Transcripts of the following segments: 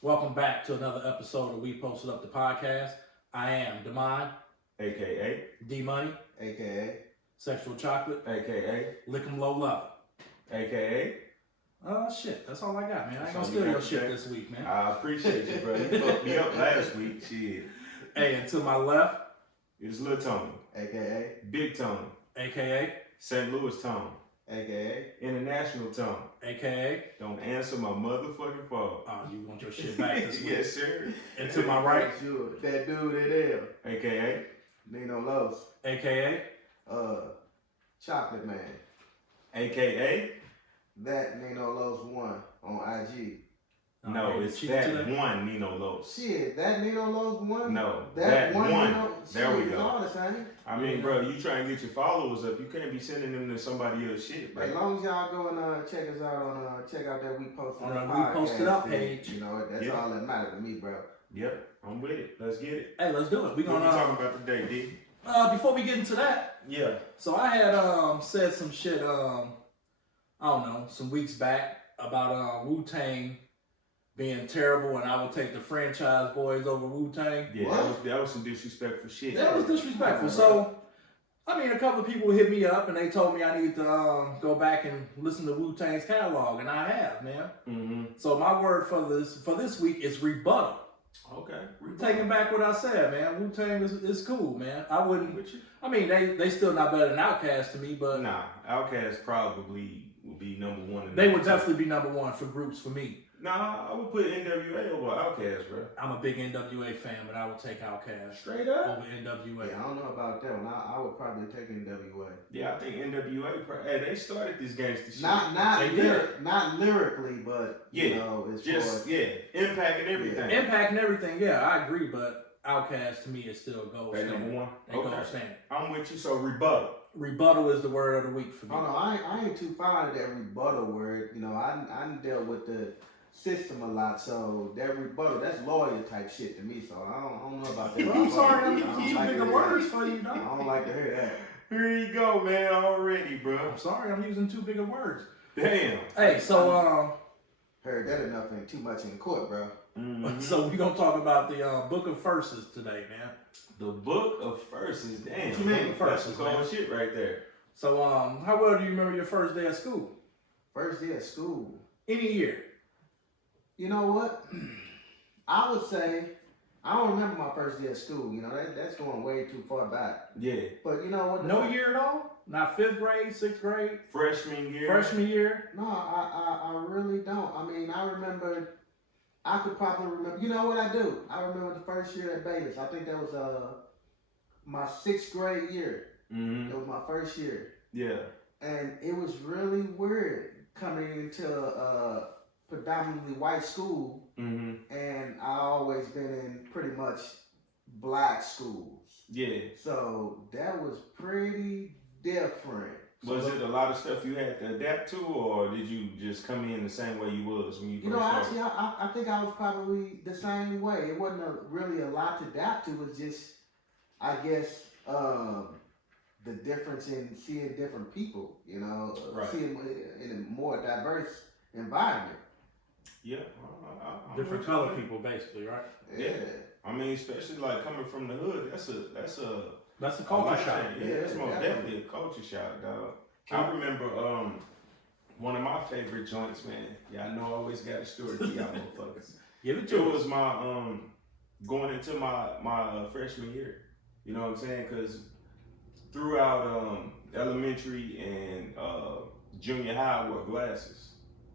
Welcome back to another episode of We Posted Up the Podcast. I am Demond, AKA D Money, AKA Sexual Chocolate, AKA Lick'em Low Love. AKA. Shit, that's all I got, man. I ain't gonna So steal you your got shit that? this week, man. I appreciate you, bro. You fucked me up last week. Shit. Hey, and to my left, It's Lil Tony, AKA Big Tony, aka, St. Louis Tony, AKA International Tony. aka, Don't answer my motherfucking phone. oh, you want your shit back this week. Yes, sir. And to my right, Sure. That dude in there, AKA. Nino Los, aka, Chocolate Man. AKA. That Nino Los one on IG. No, hey, it's cheat that today? one Nino Los. Shit, that Nino Los one. No, that one. Nino, There shit, we it's go. all the same. I mean, bro, you try and get your followers up. You can't be sending them to somebody else's shit, bro. As long as y'all go and check us out on check out that We Posted On Up our We Posted podcast Up feed. page. You know, that's Yeah. all that matters to me, bro. Yep, I'm with it. Let's get it. Hey, let's do it. We What we gonna talking about today, D? before we get into that, Yeah. so I had said some shit I don't know, some weeks back about Wu-Tang being terrible and I would take the franchise boys over Wu-Tang. Yeah, What? that was some disrespectful shit. That was disrespectful. So I mean, a couple of people hit me up and they told me I need to go back and listen to Wu-Tang's catalog, and I have, man. Mm-hmm. So my word for this week is rebuttal. Okay. Taking back what I said, man. Wu-Tang is cool, man. I wouldn't. With you? I mean, they still not better than Outkast to me, but Nah, Outkast probably would be number one. they would definitely be number one for groups for me. Nah, I would put NWA over Outkast, bro. I'm a big NWA fan, but I would take Outkast Straight up. over NWA. Yeah, I don't know about that one. I would probably take NWA. Yeah, I think NWA. Hey, they started this gangster shit. Not They did. not lyrically, but Yeah, you know, as Just far as, yeah, impact and everything. Impact and everything, yeah, I agree, but Outkast to me is still gold They standard. number one. They gold Okay, standard. I'm with you. So rebuttal. Rebuttal is the word of the week for me. Oh no, I ain't too fond of that rebuttal word. You know, I dealt with the system a lot, so that rebuttal, that's lawyer type shit to me. So I don't know about that. Well, I'm sorry, I'm rebuttal. using too big of words for you, I dog. don't like to hear that. Here you go, man. Already, bro. I'm sorry, I'm using too big of words. Damn. Hey, so Heard that enough and too much in court, bro. Mhm. so we gonna talk about the Book of Verses today, man. The Book of Verses. Damn. What you mean, That's verses, some cold man? shit right there. So how well do you remember your first day of school? First day of school. Any year? You know what? I would say I don't remember my first day of school. You know, that's going way too far back. Yeah. But you know what? No year at all? Not 5th grade, 6th grade, Freshman year. freshman year? No, I really don't. I mean, I remember. I could probably remember. You know what I do? I remember the first year at Bayless. I think that was my 6th grade year. Mm-hmm. It was my first year, Yeah. and it was really weird coming into a predominantly white school, Mm-hmm. and I always been in pretty much black schools. Yeah. So that was pretty different. Was it a lot of stuff you had to adapt to, or did you just come in the same way you was when you You first know, started? actually, I think I was probably the same way. It wasn't really a lot to adapt to. It was just, I guess, the difference in seeing different people, you know, Right. seeing in a more diverse environment. Yeah. I'm Different with you, color man. people, basically, right? Yeah. I mean, especially like coming from the hood, that's a That's a a culture life shock. change. Yeah, it's most definitely a culture shock, dog. I remember one of my favorite joints, man. Yeah, I know I always got a story to y'all motherfuckers. Give it It to us. was my going into my freshman year. You know what I'm saying? Because throughout elementary and junior high, I wore glasses.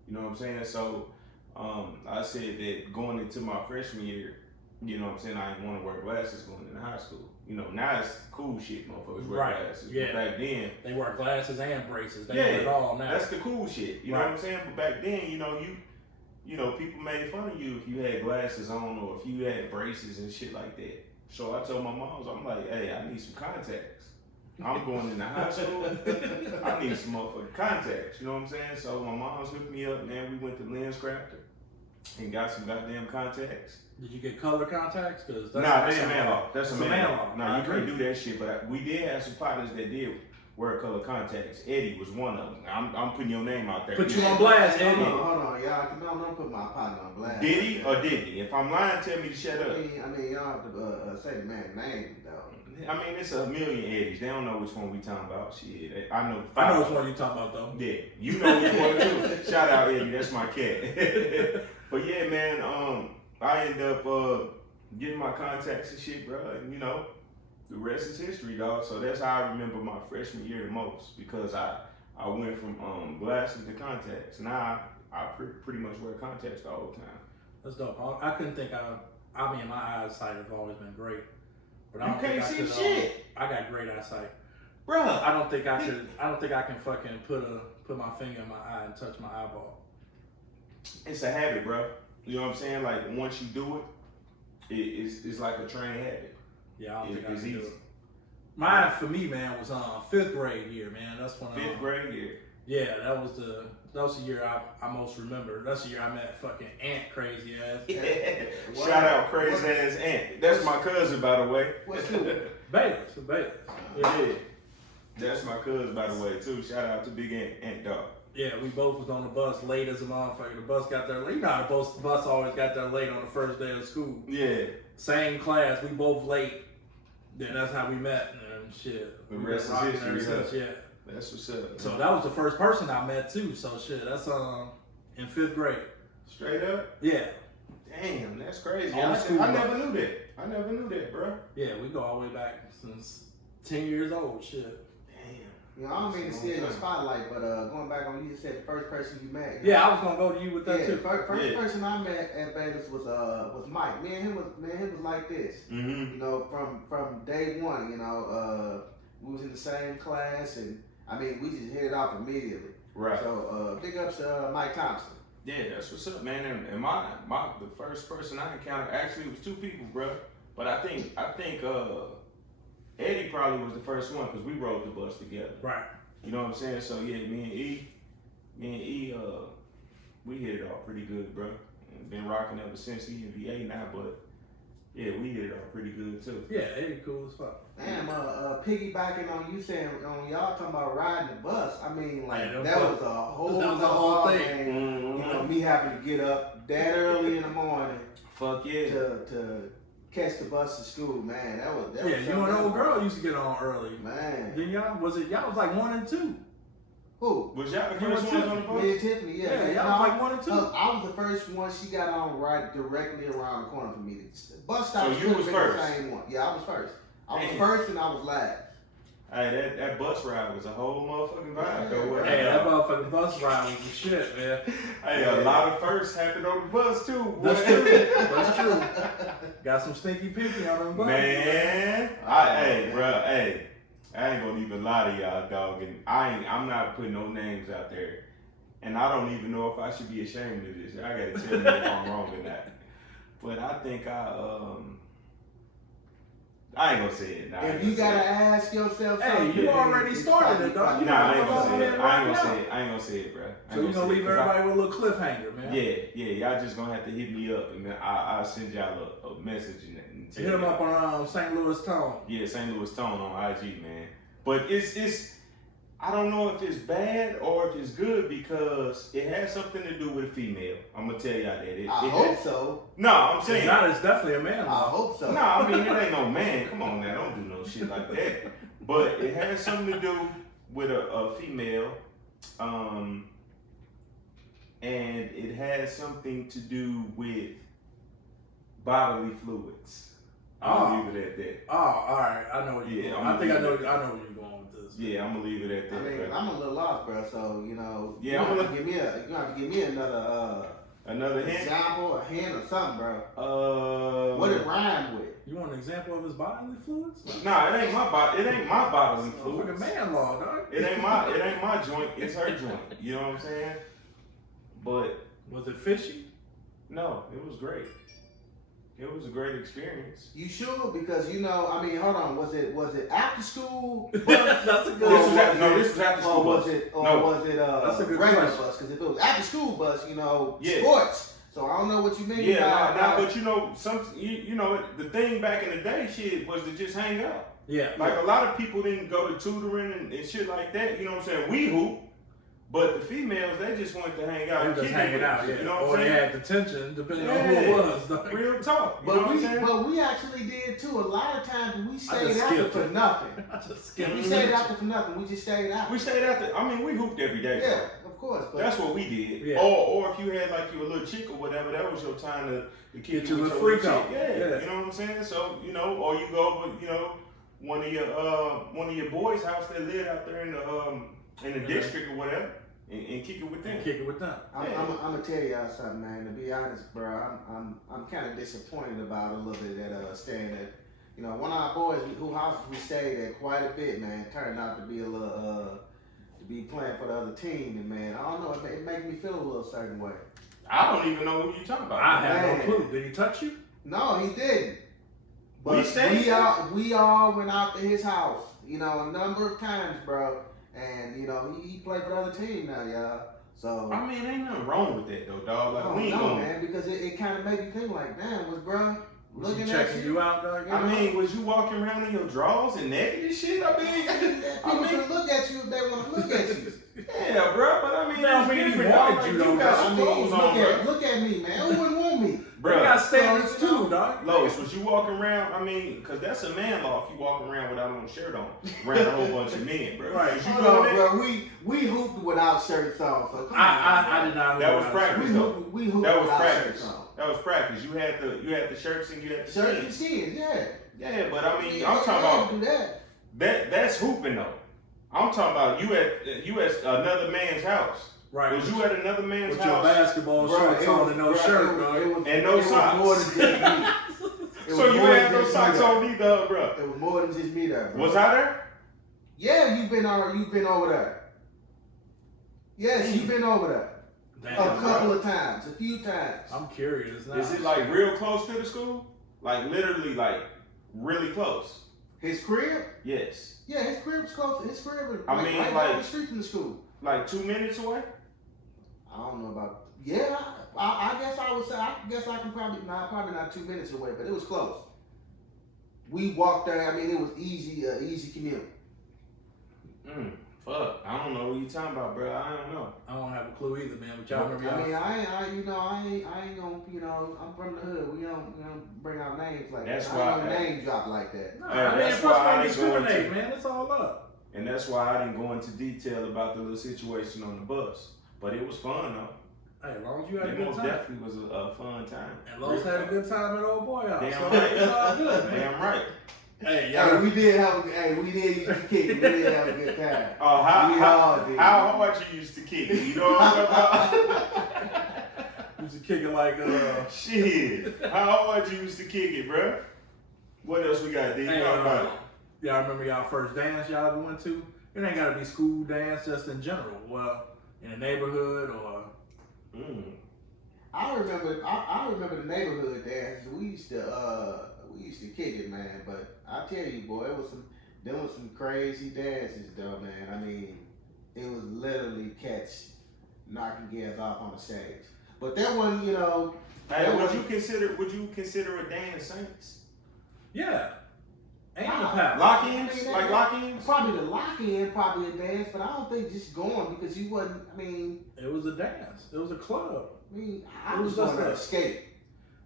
You know what I'm saying? So I said that going into my freshman year, you know what I'm saying, I didn't want to wear glasses going into high school. You know, now it's cool shit, motherfuckers wear Right, glasses. yeah. But back then, They wear glasses and braces. They Yeah, wear it all now. that's the cool shit. You know Right. what I'm saying? But back then, you know, people made fun of you if you had glasses on or if you had braces and shit like that. So I told my moms, I'm like, hey, I need some contacts. I'm going into high school. I need some motherfucking contacts. You know what I'm saying? So my mom's hooked me up, man. We went to Lens Crafter and got some goddamn contacts. Did you get color contacts? Cause Nah, that's a man law. That's a It's a man man law. law. Nah, I you couldn't agree. do that shit. But we did have some partners that did wear color contacts. Eddie was one of them. I'm putting your name out there. Put you on blast, Eddie. Hold on, y'all. Don't put my partner on blast. Did he or didn't he? If I'm lying, tell me to shut up. I mean, y'all have to say the man's name, though. I mean, it's a million Eddies. They don't know which one we talking about. Shit, I know. I know which one you talking about though. Yeah, you know which one too. Shout out Eddie, that's my cat. But yeah, man, I end up getting my contacts and shit, bro. And you know, the rest is history, dog. So that's how I remember my freshman year the most, because I went from glasses to contacts. Now I pretty much wear contacts the whole time. That's dope. I couldn't think I mean, my eyesight has always been great. But I You don't can't think see I could, shit, I got great eyesight. bruh. I don't think I can fucking put my finger in my eye and touch my eyeball. It's a habit, bro. You know what I'm saying? Like once you do it, it's like a trained habit. Yeah, I don't think I It's can do easy. it. Mine for me, man, was 5th grade year, man. That's when 5th grade year. Yeah, that was the year I most remember. That's the year I met fucking Aunt crazy ass. Yeah. Shout out crazy ass Aunt. That's my cousin, by the way. What's who? Bayless. Yeah. That's my cousin, by the way, too. Shout out to Big Aunt Dog. Yeah, we both was on the bus late as a motherfucker. The bus got there late. You know how the bus always got there late on the first day of school. Yeah. Same class, we both late. Then that's how we met and shit. The We rest been is rocking history, ever since, yeah. That's what's up. Man. So that was the first person I met too. So shit, that's in 5th grade. Straight up? Yeah. Damn, that's crazy. On the school I bus. never knew that. I never knew that, bro. Yeah, we go all the way back since 10 years old. Shit. Damn. You know, I don't mean to steal your spotlight, but going back on, you just said the first person you met. Yeah, I was gonna go to you with that Yeah, too. first person I met at Vegas was Mike. Me and him was like this. Mm-hmm. You know, from day one. You know, we was in the same class, and I mean, we just hit it off immediately. Right. So big ups to Mike Thompson. Yeah, that's what's up, man. And the first person I encountered actually was 2 people, bro. But I think Eddie probably was the first one because we rode the bus together. Right. You know what I'm saying? So yeah, me and E, we hit it off pretty good, bro. And been rocking ever since. He in VA now, but yeah, we hit it off pretty good too. Yeah, Eddie cool as fuck. Damn, piggybacking on you saying on y'all talking about riding the bus. I mean, like Yeah, that was a whole that was the whole thing. thing. Mm-hmm. You know, me having to get up that early in the morning Fuck yeah. to catch the bus to school, man. That was Yeah, you and the old girl used to get on early. man. Then y'all was like 1 and 2. Who? Was y'all the You first were ones on the bus? Me and Tiffany, yeah. Yeah, No, y'all was like 1 and 2. I was the first one. She got on right directly around the corner from me. The bus stop So you could've was been first? The same one. Yeah, I was first. I was Damn. first and I was last. Hey, that bus ride was a whole motherfucking vibe, though. wasn't Hey, it? that motherfucking bus ride was the shit, man. Hey, a lot of firsts happened on the bus too. Boy. That's true. That's true. Got some stinky pinky on them buses. Man, hey, bro, hey, I ain't gonna even lie to y'all, dog, and I'm not putting no names out there, and I don't even know if I should be ashamed of this. I gotta tell me if I'm wrong or not. But I think I ain't gonna say it. Nah, I ain't If you gonna say gotta it. ask yourself Hey, something, you already it's started it, dog. probably- Nah, I ain't gonna say it. Right I ain't gonna now. say it. I ain't gonna say it, bro. So you gonna leave everybody with a little cliffhanger, man. Yeah, y'all just gonna have to hit me up, and then I'll send y'all a message and tell Hit him y'all. up on St. Louis Tone. Yeah, St. Louis Tone on IG, man. But it's I don't know if it's bad or if it's good because it has something to do with a female. I'm gonna tell y'all that. I hope so. No, I'm If saying. not, it's definitely a man. I hope so. No, I mean it ain't no man. Come on now, don't do no shit like that. But it has something to do with a female, and it has something to do with bodily fluids. I'll leave it at that. Oh, all right. I know where you're going. I think I know where you're going with this. Yeah, I'm gonna leave it at that. I mean, bro. I'm a little lost, bro. So you know, Yeah, you I'm have to give me another Another hint. example, a hint or something, bro. What it rhyme with? You want an example of his bodily fluids? Nah, it ain't my bodily Fucking fluids. man law, dog. It ain't my joint. It's her joint. You know what I'm saying? But Was it fishy? no, it was great. It was a great experience. You sure? Because you know, I mean, hold on. Was it after school bus? That's a good This was one. this was after school Or was bus. it? Or No. was it That's a good regular question. bus? Because if it was after school bus, you know, Yeah. sports. So I don't know what you mean. Yeah, by nah, but you know, you know, the thing back in the day, shit, was to just hang out. Yeah. Like a lot of people didn't go to tutoring and shit like that. You know what I'm saying? We hoop. But the females, they just wanted to hang out. They just hanging out, yeah. You know what or I'm they saying? had the tension, depending on who it was. Like. Real talk. You know what I'm saying? But we actually did too. A lot of times we stayed just after skipped for it. nothing. I just skipped We it. stayed after for nothing. We just stayed out. We stayed out there. I mean, we hooped every day. Yeah, of course. But That's what we did. Yeah. Or if you had like your little chick or whatever, that was your time to kick Get it your with little your freak chick. out. Yeah. Yeah. You know what I'm saying? So, you know, or you go over, you know, one of your boys' house that lived out there in the district or whatever. And kick it with them. And kick it with them. I'm gonna tell y'all something, man. To be honest, bro, I'm kind of disappointed about a little bit that staying at, you know, one of our boys who houses we stayed at quite a bit, man, turned out to be a little to be playing for the other team, and man, I don't know, it made me feel a little certain way. I don't even know who you're talking about. I have Man. no clue. Did he touch you? No, he didn't. We But stayed we all went out to his house, you know, a number of times, bro. And you know, he played for the other team now, y'all. So I mean, ain't nothing wrong with that though, dog. Like I we don't ain't know, gonna. man, because it kind of made me think like, damn, was bro Was he looking at checking you out, dog? I mean, was you walking around in your drawers and naked and shit? I mean, People can look at you if they want to look at you. yeah, bro. But I mean, No, it's I mean, he different, wanted dog. you, Like, though, you got I some mean, clothes on, bro. look at me, man. Who wouldn't want me? You got standards So, you know, too, dog. Lois, was you walking around? I mean, because that's a man law if you walking around without no shirt on, around a whole bunch of men, bro. Right. Was you Hold doing on, that? bro. We hooped without shirts on. So come on. I did not. That was know practice. We hooped That was without practice. shirts on. That was practice. You had the shirts and you had the Shirts and skins. skins, yeah. Yeah, but I mean, Yeah, I'm talking do about that. that's hooping though. I'm talking about you at another man's house. Right. Was you at another man's With your house? basketball Bro, shorts it on was- and no bro, shirt, it bro. was- And no it was socks. more than just me. It So was you more had than no just socks me there. on either, bro. It was more than just me there, bro. Was I there? Yeah, you've been over there. Yes, you've been over there. Damn, A couple of times, a few times. I'm curious now. Is it like real close to the school? Like literally, like really close? His crib? Yes. Yeah, his crib's close. His crib is I mean, right like- down the street from the school. Like 2 minutes away? I don't know about. Yeah, I guess I would say. I guess I can probably not 2 minutes away, but it was close. We walked there. I mean, it was easy commute. Fuck. I don't know what you talking about, bro. I don't know. I don't have a clue either, man. But y'all remember I y'all? mean, I ain't gonna, you know, I'm from the hood. We don't bring out names like That's that. why I don't I- name drop like that. No, Hey, I mean, that's that's why I why ain't going discriminate, to- man. It's all up. And that's why I didn't go into detail about the little situation on the bus. But it was fun though. Hey, as long as you had a It good most time. definitely was a fun time. And Los had a good time at old boy house. Damn so right. it's all good, man. Damn right. Hey, Hey, y'all. we did used to kick it. We did have a good time. Oh, We all did. how hard you used to kick it? You know what I'm talking about? Used to kick it like Shit. How hard you used to kick it, bro? What else we got, D? Hey, Talk about it. y'all remember y'all first dance y'all ever went to? It ain't gotta be school dance, just in general. Well, in the neighborhood or I remember the neighborhood dances. We used to kick it, man. But I tell you, boy, there was some crazy dances, though, man. I mean, it was literally cats knocking kids off on the stage. But that one, you know. Hey, that would one- you consider a dance Saints? yeah. Ain't the Wow. pal. Lock-ins? Like lock-ins? Probably the lock-in, probably a dance, but I don't think just going because you wasn't. I mean, It was a dance. It was a club. I It was was going just to a- escape.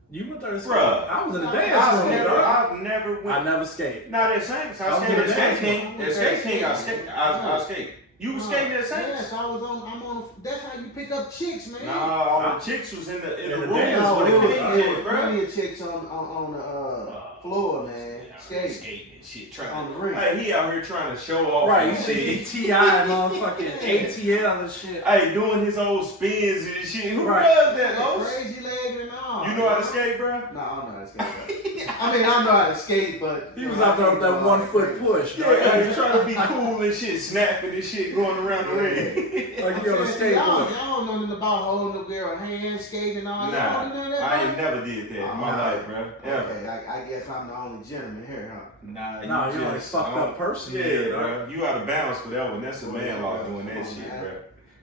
You went there to skate. Bruh. I was in the I've dance room, dog. I've never I went. never skated. Not at Saints. I I was skated in at the Skate dance King. room. At Skate King, I skate. You was skating at Saints? Yes, I'm on. That's how you pick up chicks, man. Nah, all the chicks was in the In the room. dance No, with it the was, king it shit, was bro. plenty of chicks on the floor, man. Skating and shit. Trying On the to, ring. hey, he out here trying to show off. Right, and you shit. see TI and motherfucking ATL and shit. Hey, doing his old spins and shit. Who Right. does that, Los? Crazy leg and all. You know how to skate, bro? No, I don't know how to skate. Bro. I mean, I know how to skate, but He was out there with that 1 foot push. Yeah, dog. he trying to be cool and shit, snapping and shit, going around the ring. Like you on a Y'all skateboard. don't know nothing about holding the girl hand, skating and all. Y'all Nah, don't do none of that. I bro? ain't never did that in my life, bro. Ever. Okay, I guess I'm the only gentleman here, huh? Nah, Nah, you like just fucked up person. Yeah, here, dog. bro. You out of bounds for that one. That's a man law doing that shit, bro.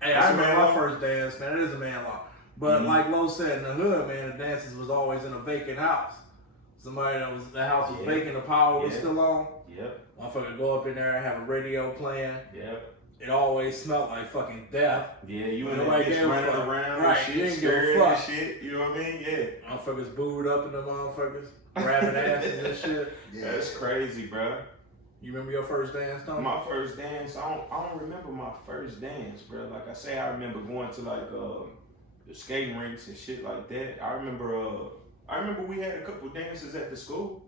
Hey, That's I a remember man my law? first dance, man. It is a man law. But Mhm. like Lo said, in the hood, man, the dances was always in a vacant house. Somebody that was the house was Yeah. vacant, the power was Yeah. still on. Yep. Motherfucker go up in there and have a radio playing. Yep. It always smelled like fucking death. Yeah, you But and that nobody bitch gave a running fuck. around Right, and you shit, didn't give a scared fuck. and shit. You know what I mean? Yeah. Motherfuckers booed up in the motherfuckers, grabbing asses and shit. Yeah. That's crazy, bro. You remember your first dance, Tony? My first dance, I don't remember my first dance, bro. Like I say, I remember going to like the skating rinks and shit like that. I remember we had a couple dances at the school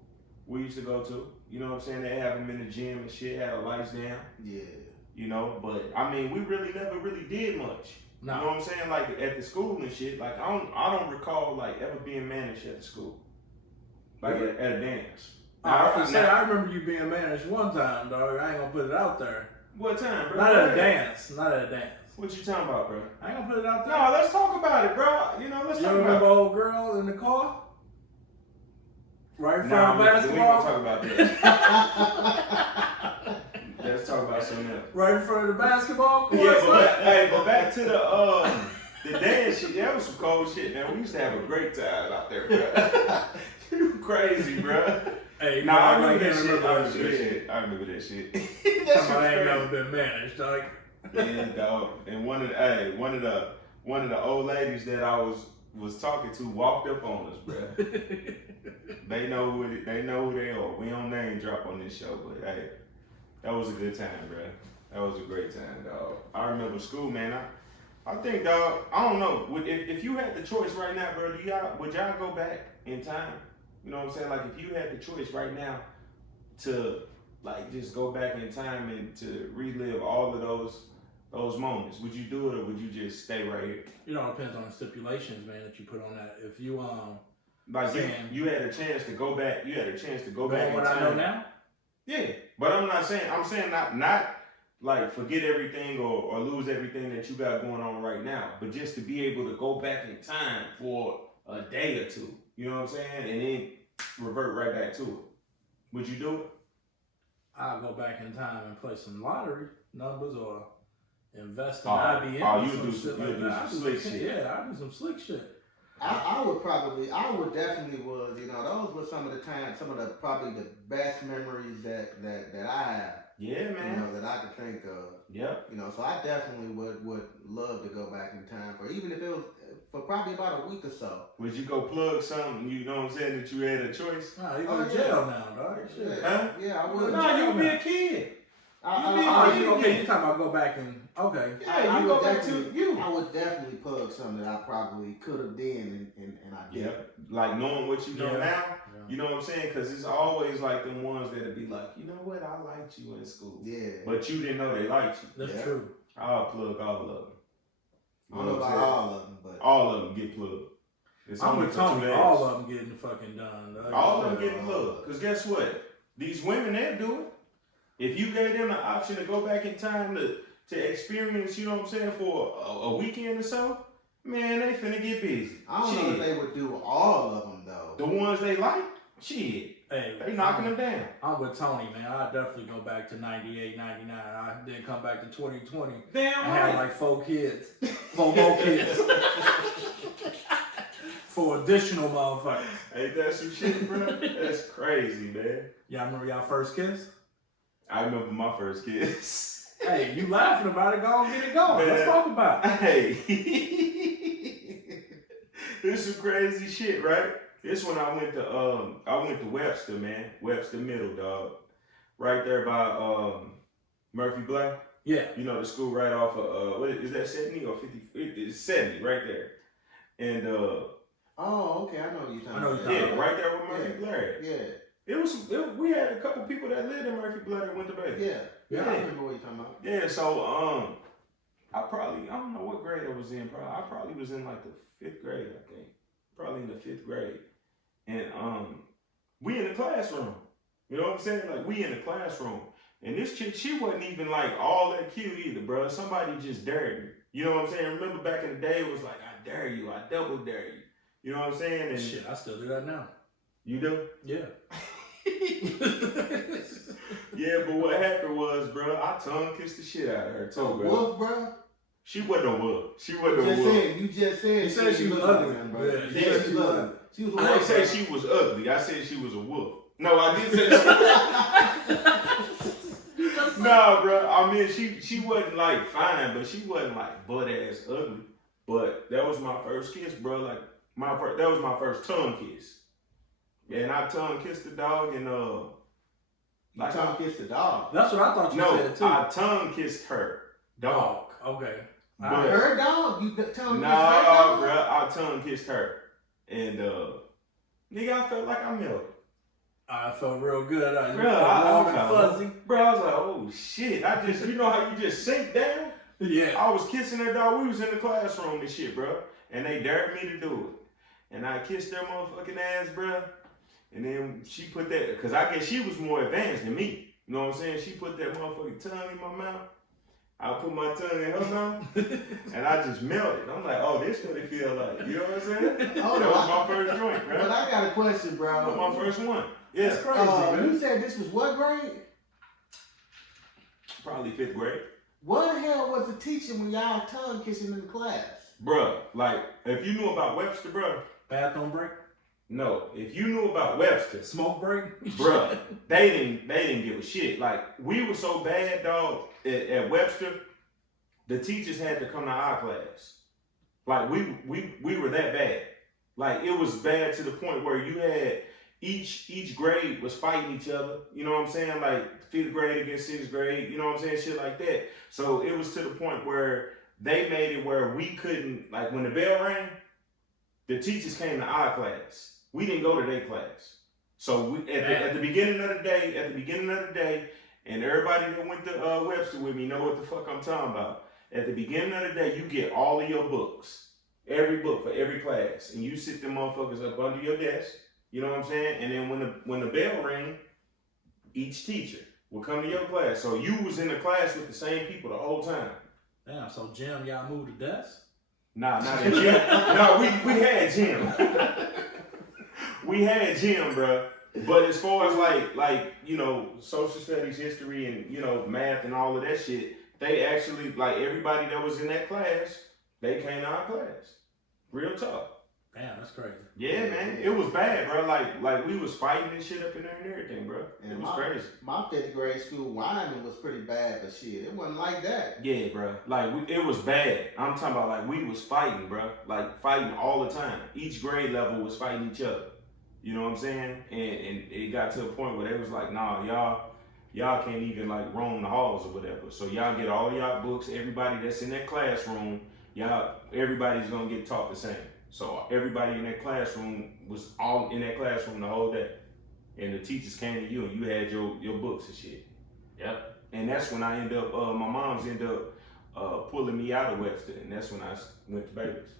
we used to go to. You know what I'm saying? They have them in the gym and shit, had the lights down. Yeah. You know, but I mean, we really never really did much. No. You know what I'm saying? Like at the school and shit. Like I don't recall like ever being managed at the school. Like Really? at a dance. I remember you being managed one time, dog. I ain't gonna put it out there. What time, bro? Not at a dance. Not at a dance. What you talking about, bro? I ain't gonna put it out there. No, let's talk about it, bro. You know, let's You talk remember about old girl in the car? Right in it. front of the we basketball? gonna talk about that. Let's talk about something else. Right in front of the basketball court? Yeah, but back to the dance shit. That was some cold shit, man. We used to have a great time out there, bro. You crazy, bro. Hey, Nah, I I remember that can't shit. remember I that remember that shit. shit. I remember that shit. That shit Somebody ain't crazy. never been managed, dog. Yeah, dog. And one of the old ladies that I was talking to walked up on us, bro. They know who they are. We don't name drop on this show, but hey, that was a good time, bro. That was a great time, dog. I remember school, man. I think, dog. I don't know. If you had the choice right now, bro, would y'all go back in time? You know what I'm saying? Like if you had the choice right now to like just go back in time and to relive all of those moments, would you do it or would you just stay right here? You know, it depends on the stipulations, man, that you put on that. If you Like saying, you had a chance to go back. You had a chance to go back knowing in what time. I know now, Yeah, but I'm saying not like forget everything or lose everything that you got going on right now, but just to be able to go back in time for a day or two. You know what I'm saying? And then revert right back to it. Would you do it? I'll go back in time and play some lottery numbers or invest in Oh, IBM oh, or you some do shit some- like you do that. some I'll do slick some- shit. Yeah, I'll do some slick shit. I would definitely was, you know, those were some of the probably the best memories that I have, Yeah, you man. know, that I could think of. Yep. You know, so I definitely would love to go back in time for, even if it was for probably about a week or so. Would you go plug something? You know what I'm saying, that you had a choice? Nah, you Oh, go to yeah. jail now, dog. Shit. Yeah, Huh? yeah, I would. No, you be a kid. Oh, Yeah. you okay? You talking about go back and okay? Yeah, you would go back to definitely- you. I would definitely plug something that I probably could have done and I did. Yep. Like knowing what you know Yeah. now. Yeah. You know what I'm saying? Because it's always like them ones that'll be like, you know what, I liked you in school. Yeah. But you didn't know they liked you. That's Yeah. true. I'll plug all of them. I don't know about all of them, but All of them get plugged. It's I'm only with for Tony. 2 days. All of them getting fucking done, dog. All of them getting plugged. Because guess what? These women, they'll do it. If you gave them the option to go back in time to experience, you know what I'm saying, for a weekend or so, man, they finna get busy. I don't know if they would do all of them though. The ones they like, shit, Hey, they knocking them down. I'm with Tony, man. I'd definitely go back to 98, 99. I then come back to 2020. Damn I had like 4 kids. 4 more kids. 4 additional motherfuckers. Ain't that some shit, bro? That's crazy, man. Y'all remember y'all first kiss? I remember my first kiss. Hey, you laughing about it, go on, get it going. Man. Let's talk about it. Hey, this some crazy shit, right? This when I went to Webster, man. Webster Middle, dog. Right there by Murphy Black. Yeah. You know the school right off of what is that 70 or 50? It's 70 right there. And Oh, okay, I know what you're talking I know about. what you're yeah, right there with Murphy Black. Yeah, We had a couple people that lived in Murphy Black that went to bed. yeah. Yeah. I remember what you're talking about. Yeah, so I don't know what grade I was in. I probably was in like the 5th grade, I think. Probably in the 5th grade. And we in the classroom. You know what I'm saying? Like we in the classroom. And this chick, she wasn't even like all that cute either, bro. Somebody just dared me. You know what I'm saying? Remember back in the day, it was like, I dare you, I double dare you. You know what I'm saying? And Shit, I still do that now. you do? Yeah. Yeah, but what happened was, bro, I tongue kissed the shit out of her too, bro. Wolf, bro. She wasn't a wolf. She wasn't a Just wolf. saying, you just said. You said she was looked ugly. like him, bro. Yeah, You you said said she she was was ugly. She was a I didn't wolf. say she was ugly. I said she was a wolf. No, I didn't say she Nah, bro. I mean, she wasn't like fine, but she wasn't like butt ass ugly. But that was my first kiss, bro. Like that was my first tongue kiss. Yeah, and I tongue kissed the dog, and You tongue kissed the dog. That's what I thought you said too. I tongue kissed her dog. Okay. But Her dog? You tongue kissed her nah, dog? bro. I tongue kissed her, and nigga, I felt like I melted. I felt real good. Bro, I warm and fuzzy. Bro, I was like, oh shit. You know how you just sink down? Yeah. I was kissing that dog. We was in the classroom and shit, bro. And they dared me to do it. And I kissed their motherfucking ass, bro. And then she put that, because I guess she was more advanced than me. You know what I'm saying? She put that motherfucking tongue in my mouth. I put my tongue in her mouth. And I just melted. I'm like, oh, this what it feel like. You know what I'm saying? That was my first joint, bro. But I got a question, bro. That was my first one. Yeah. That's crazy, man. You said this was what grade? Probably 5th grade. What the hell was the teacher when y'all tongue kissing in the class? Bruh, like, if you knew about Webster, bruh. Bathroom break? No, if you knew about Webster, Smoke break? bruh, they didn't give a shit. Like, we were so bad, dog, at Webster, the teachers had to come to our class. Like, we were that bad. Like, it was bad to the point where you had each grade was fighting each other. You know what I'm saying? Like 5th grade against 6th grade. You know what I'm saying? Shit like that. So it was to the point where they made it where we couldn't, like when the bell rang, the teachers came to our class. We didn't go to their class. So we, at the beginning of the day, and everybody that went to Webster with me know what the fuck I'm talking about. At the beginning of the day, you get all of your books, every book for every class, and you sit them motherfuckers up under your desk. You know what I'm saying? And then when the bell rang, each teacher will come to your class. So you was in the class with the same people the whole time. Damn, so Jim, y'all moved to desk? Nah, not at gym. No, we had gym. We had gym, bro. But as far as like you know, social studies, history, and you know, math and all of that shit, they actually, like everybody that was in that class, they came to our class. Real talk. Damn, that's crazy. Yeah, man, it was bad, bro. Like we was fighting and shit up in there and everything, bro. It was crazy. My 5th grade school Wyman was pretty bad, but shit, it wasn't like that. Yeah, bro. Like it was bad. I'm talking about like we was fighting, bro. Like fighting all the time. Each grade level was fighting each other. You know what I'm saying? And it got to a point where they was like, nah, y'all can't even like roam the halls or whatever. So y'all get all y'all books. Everybody that's in that classroom, everybody's gonna get taught the same. So everybody in that classroom was all in that classroom the whole day. And the teachers came to you and you had your books and shit. Yep. And that's when I ended up, my mom's ended up pulling me out of Webster. And that's when I went to Baylor's.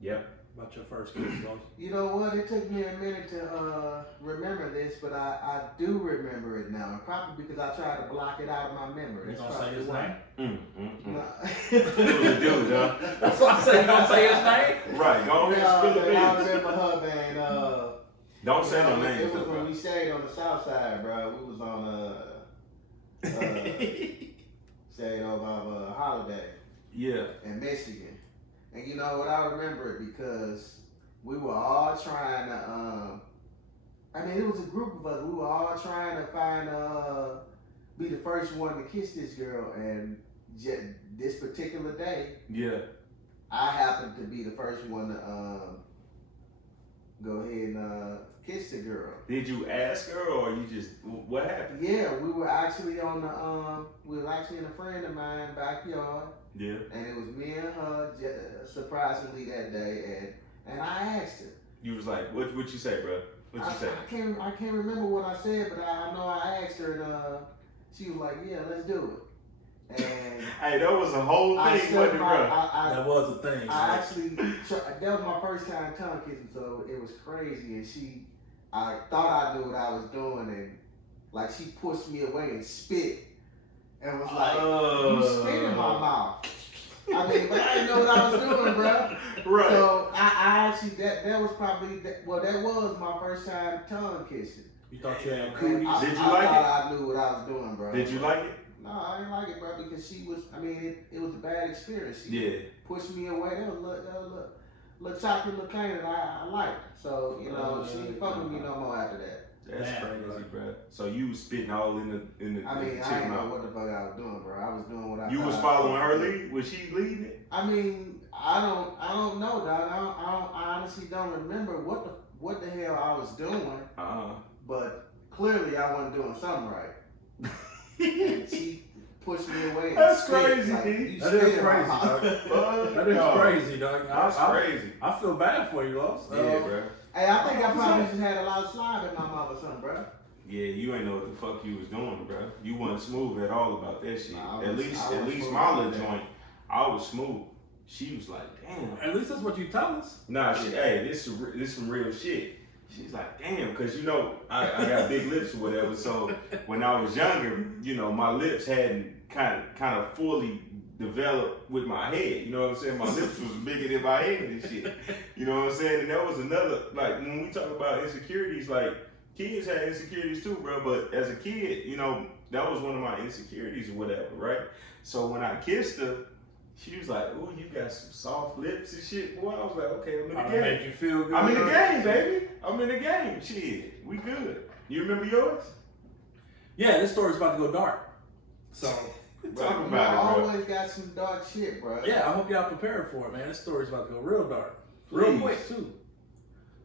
Yep. About your first kiss, Los? You know what? It took me a minute to remember this, but I do remember it now. And probably because I tried to block it out of my memory. You gonna say his name? No. It was a dude, huh? That's what I said. You gonna say his name? Right, go ahead and spill the I beans. remember her, man. Don't say no names. It was when we stayed on the south side, bro. We was on stayed on holiday. Yeah. In Michigan. And you know what, I remember it because we were all trying to, I mean, it was a group of us. We were all trying to find, be the first one to kiss this girl. And this particular day, Yeah. I happened to be the first one to go ahead and kiss the girl. Did you ask her or you just, what happened? Yeah, we were actually on the, we were actually in a friend of mine's backyard. Yeah. And it was me and her, surprisingly that day, and I asked her. You was like, what you say, bro? What you say? I can't remember what I said, but I know I asked her, and she was like, "Yeah, let's do it." And Hey, that was a whole thing, wasn't it, bro? That was a thing. I actually, that was my first time tongue kissing, so it was crazy. And I thought I knew what I was doing, and like she pushed me away and spit. And was like, you spit in my mouth. I mean, but I didn't know what I was doing, bro. Right. So I actually, that was probably, that was my first time tongue kissing. You thought you had And cooties? Did you like it? I thought I knew what I was doing, bro. Did you like it? No, I didn't like it, bro, because she was, I mean, it was a bad experience. She Yeah. pushed me away. That was look. little chocolate, little clean, and I liked her. So, you know, she ain't fucking with me no more after that. That's Damn, crazy, bro. So you was spitting all in the I mean, chick I didn't know mouth. what the fuck I was doing, bro. I was doing what I You thought was I following her supposed to do. lead? Was she leading it? I mean, I don't know, dog. I honestly don't remember what the hell I was doing, but clearly I wasn't doing something right. And she pushed me away. And That's spit, crazy, like, D. you That is spit in my crazy, mouth. dog. That is crazy, dog. That's crazy. I feel bad for you, Los. Yeah, bro. Hey, I think I probably just had a lot of slime in my mouth or something, bro. Yeah, you ain't know what the fuck you was doing, bro. You wasn't smooth at all about that shit. Nah, at I least was smooth my little about that. joint, I was smooth. She was like, damn. At least that's what you tell us. Nah, hey, this some real shit. She's like, damn, cause you know I got big lips or whatever. So when I was younger, you know, my lips hadn't kind of fully developed with my head. You know what I'm saying? My lips was bigger than my head and shit. You know what I'm saying? And that was another, like, when we talk about insecurities, like, kids had insecurities too, bro. But as a kid, you know, that was one of my insecurities or whatever, right? So when I kissed her, she was like, "Ooh, you got some soft lips and shit." Boy, I was like, "Okay, I'm in the I'll game. make you feel good. I'm in the game, baby. I'm in the game. Shit, we good." You remember yours? Yeah, this story's about to go dark. So, Talk You about it, bro. always got some dark shit, bro. yeah, I hope y'all prepared for it, man. This story's about to go real dark. Real Please. quick, too.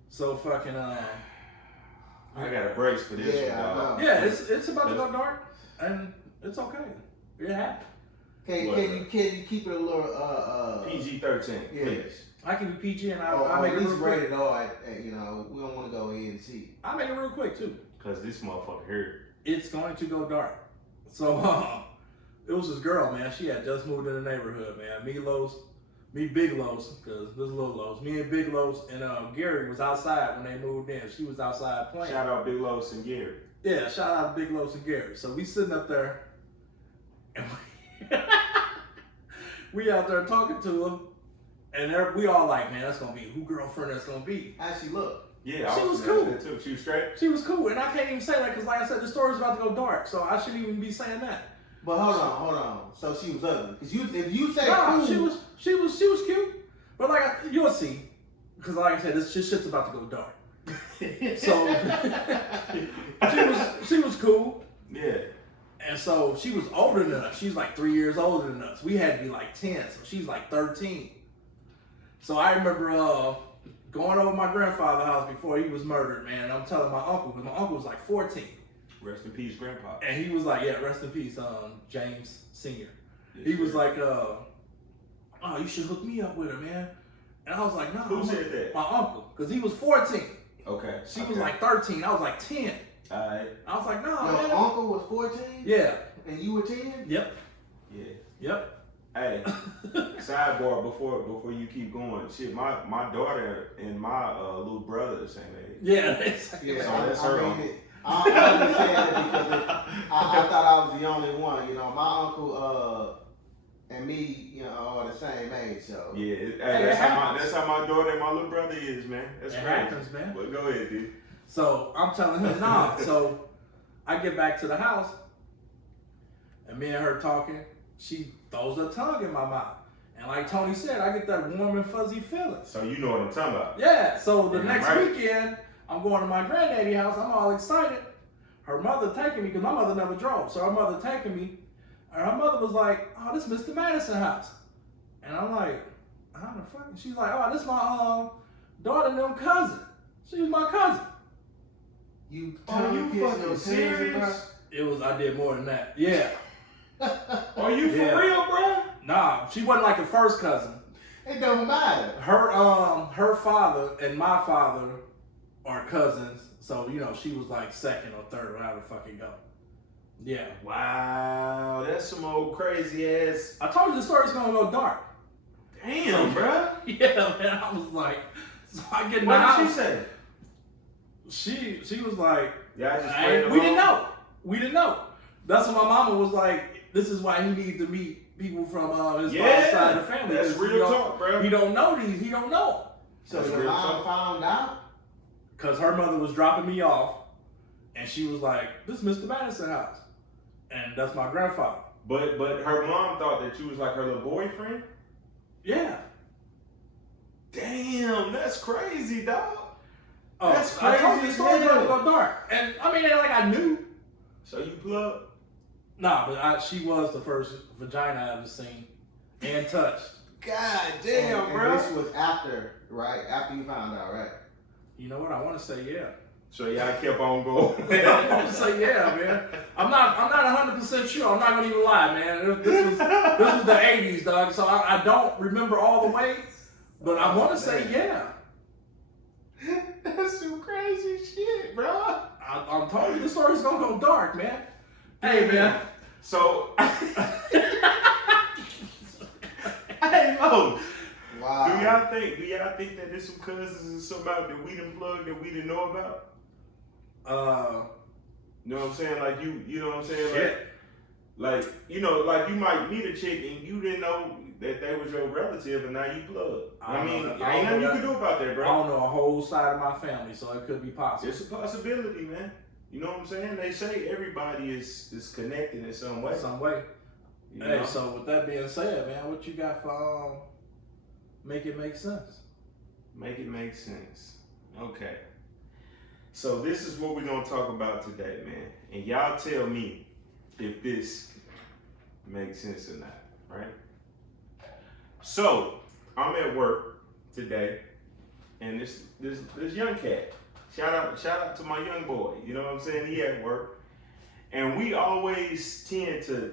So, fucking, I got a brace for this Yeah, one, I dog. know. yeah, it's about to go dark, and it's okay. It happened. Can you keep it a little PG-13, Yeah. please. I can be PG, and or I'll make at it real least quick. rated R? You know, we don't want to go A and C. I'll make it real quick, too. Cause this motherfucker here. It's going to go dark. So, it was this girl, man. She had just moved in the neighborhood, man. Me, Big Los, because this is Little Los. Me and Big Los and Gary was outside when they moved in. She was outside playing. Shout out Big Los and Gary. Yeah, shout out to Big Los and Gary. So we sitting up there, and we out there talking to her, and we all like, man, that's gonna be who girlfriend that's gonna be. How she look? Yeah, She I was gonna cool. ask that too. She was straight. She was cool, and I can't even say that because, like I said, the story's about to go dark, so I shouldn't even be saying that. But hold on. So she was ugly. Cause if you say Nah, cool, she was cute, but like you'll see, because like I said, this shit's about to go dark. So she was cool. Yeah. And so she was older than us. She's like 3 years older than us. We had to be like 10, so she's like 13. So I remember going over to my grandfather's house before he was murdered, man. And I'm telling my uncle, because my uncle was like 14. Rest in peace, Grandpa. And he was like, yeah, rest in peace, James Sr. Yes, He was sir. like, oh, you should hook me up with her, man. And I was like, no. Who said that? My uncle, because he was 14. Okay. She was like 13. I was like 10. All right. I was like, no, your man. uncle was 14 Yeah. and you were 10. Yep. Yeah. Yep. Hey, sidebar before you keep going. Shit, my daughter and my little brother the same age. Yeah. Yeah, So that's her uncle. I only said that because I thought I was the only one. You know, my uncle and me, you know, are the same age. So Yeah, Hey, that's how my daughter and my little brother is, man. That's It crazy. happens, man. But go ahead, dude. So I'm telling him, nah. So I get back to the house, and me and her talking. She throws her tongue in my mouth, and like Tony said, I get that warm and fuzzy feeling. So you know what I'm talking about. Yeah. So the Yeah, next right. weekend, I'm going to my granddaddy house. I'm all excited. Her mother taking me because my mother never drove, so her mother taking me, and her mother was like, "Oh, this is Mr. Madison house," and I'm like, "How the fuck?" She's like, "Oh, this is my daughter and them cousin. She was my cousin." you Are you kiss your fucking cousin, serious? It was. I did more than that. Yeah. Are you for Yeah. real, bro? Nah, she wasn't like the first cousin. It don't matter. Her father and my father are cousins, so you know she was like second or third, or however the fuck it go. Yeah. Wow, that's some old crazy ass. I told you the story's gonna go dark. Damn, bro. Yeah, man. I was like, so I get in the What house. did she say? She was like, Yeah, I just we didn't know. We didn't know. That's what my mama was like. This is why he needs to meet people from his father's side of the family. That's 'cause real he don't- talk, bro. He don't know these. He don't know them. So That's your real mom talk. found out. Because her mother was dropping me off, and she was like, "This is Mr. Madison house," and that's my grandfather. But her mom thought that you was like her little boyfriend. Yeah. Damn, that's crazy, dog. Oh, That's I told you the crazy story's as gonna hell. go dark. And I mean, like I knew. So you plug? Nah, but she was the first vagina I ever seen and touched. God damn, and bro. this was after, right? After you found out, right? You know what? I want to say yeah. So y'all kept on going. I want to say yeah, man. I'm not 100% sure. I'm not gonna even lie, man. This was the 80s, dog. So I don't remember all the way, but I want to say yeah. That's some crazy shit, bro. I'm telling you, the story's gonna go dark, man. Hey, man. So, hey, Mo. Wow. Do y'all think that there's some cousins and somebody that we done plugged that we didn't know about? You know what I'm saying? Like you know what I'm saying? Shit. Like you know, like you might meet a chick and you didn't know that they was your relative, and now you plugged. I mean, ain't nothing you can do about that, I bro. don't know a whole side of my family, so it could be possible. It's a possibility, man. You know what I'm saying? They say everybody is connected in some way. Some way. You Hey, know? so with that being said, man, what you got for make it make sense? Make it make sense. Okay. So this is what we're gonna talk about today, man. And y'all tell me if this makes sense or not, right? So I'm at work today, and this young cat. Shout out to my young boy. You know what I'm saying? He at work, and we always tend to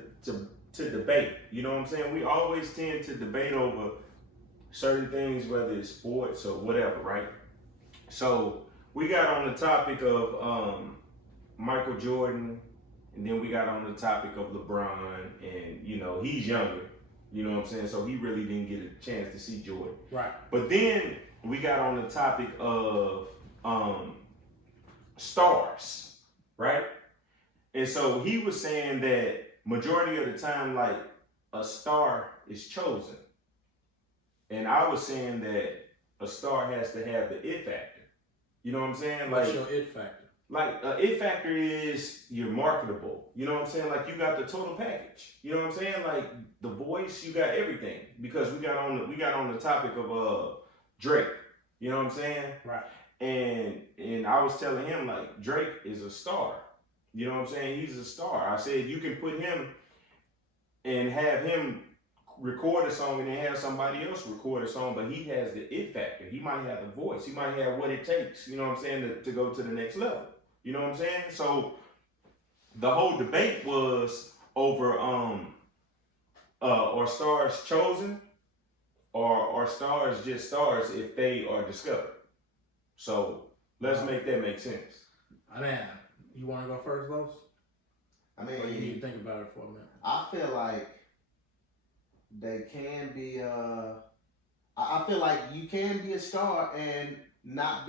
debate. You know what I'm saying? We always tend to debate over certain things, whether it's sports or whatever, right? So we got on the topic of Michael Jordan, and then we got on the topic of LeBron, and you know he's younger. You know what I'm saying? So he really didn't get a chance to see Jordan. Right. But then we got on the topic of stars, right? And so he was saying that majority of the time, like a star is chosen. And I was saying that a star has to have the it factor. You know what I'm saying? What's your it factor? Like it factor is you're marketable. You know what I'm saying? Like you got the total package. You know what I'm saying? Like the voice, you got everything. Because we got on the topic of Drake. You know what I'm saying? Right. And I was telling him like Drake is a star. You know what I'm saying? He's a star. I said you can put him and have him record a song and then have somebody else record a song, but he has the it factor. He might have the voice. He might have what it takes, you know what I'm saying, to go to the next level. You know what I'm saying? So the whole debate was over are stars chosen or are stars just stars if they are discovered. So let's make that make sense. Man, you want to go first, Los? I Or you need mean, to think about it for a minute. I feel like they can be. I feel like you can be a star and not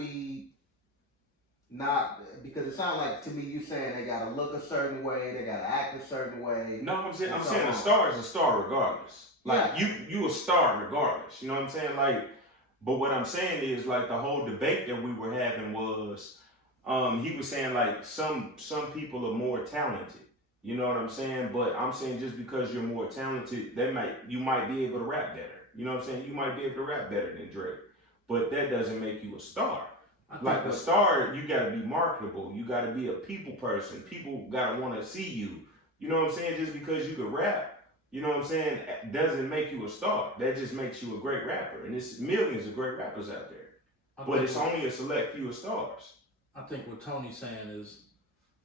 because it sounds like to me you saying they gotta look a certain way, they gotta act a certain way. No, I'm saying a star is a star regardless. Like you a star regardless. You know what I'm saying? Like, but what I'm saying is like the whole debate that we were having was he was saying like some people are more talented. You know what I'm saying? But I'm saying just because you're more talented, you might be able to rap better. You know what I'm saying? You might be able to rap better than Drake. But that doesn't make you a star. Like a star, you gotta be marketable. You gotta be a people person. People gotta wanna see you. You know what I'm saying? Just because you can rap, you know what I'm saying, doesn't make you a star. That just makes you a great rapper. And there's millions of great rappers out there. But it's only a select few of stars. I think what Tony's saying is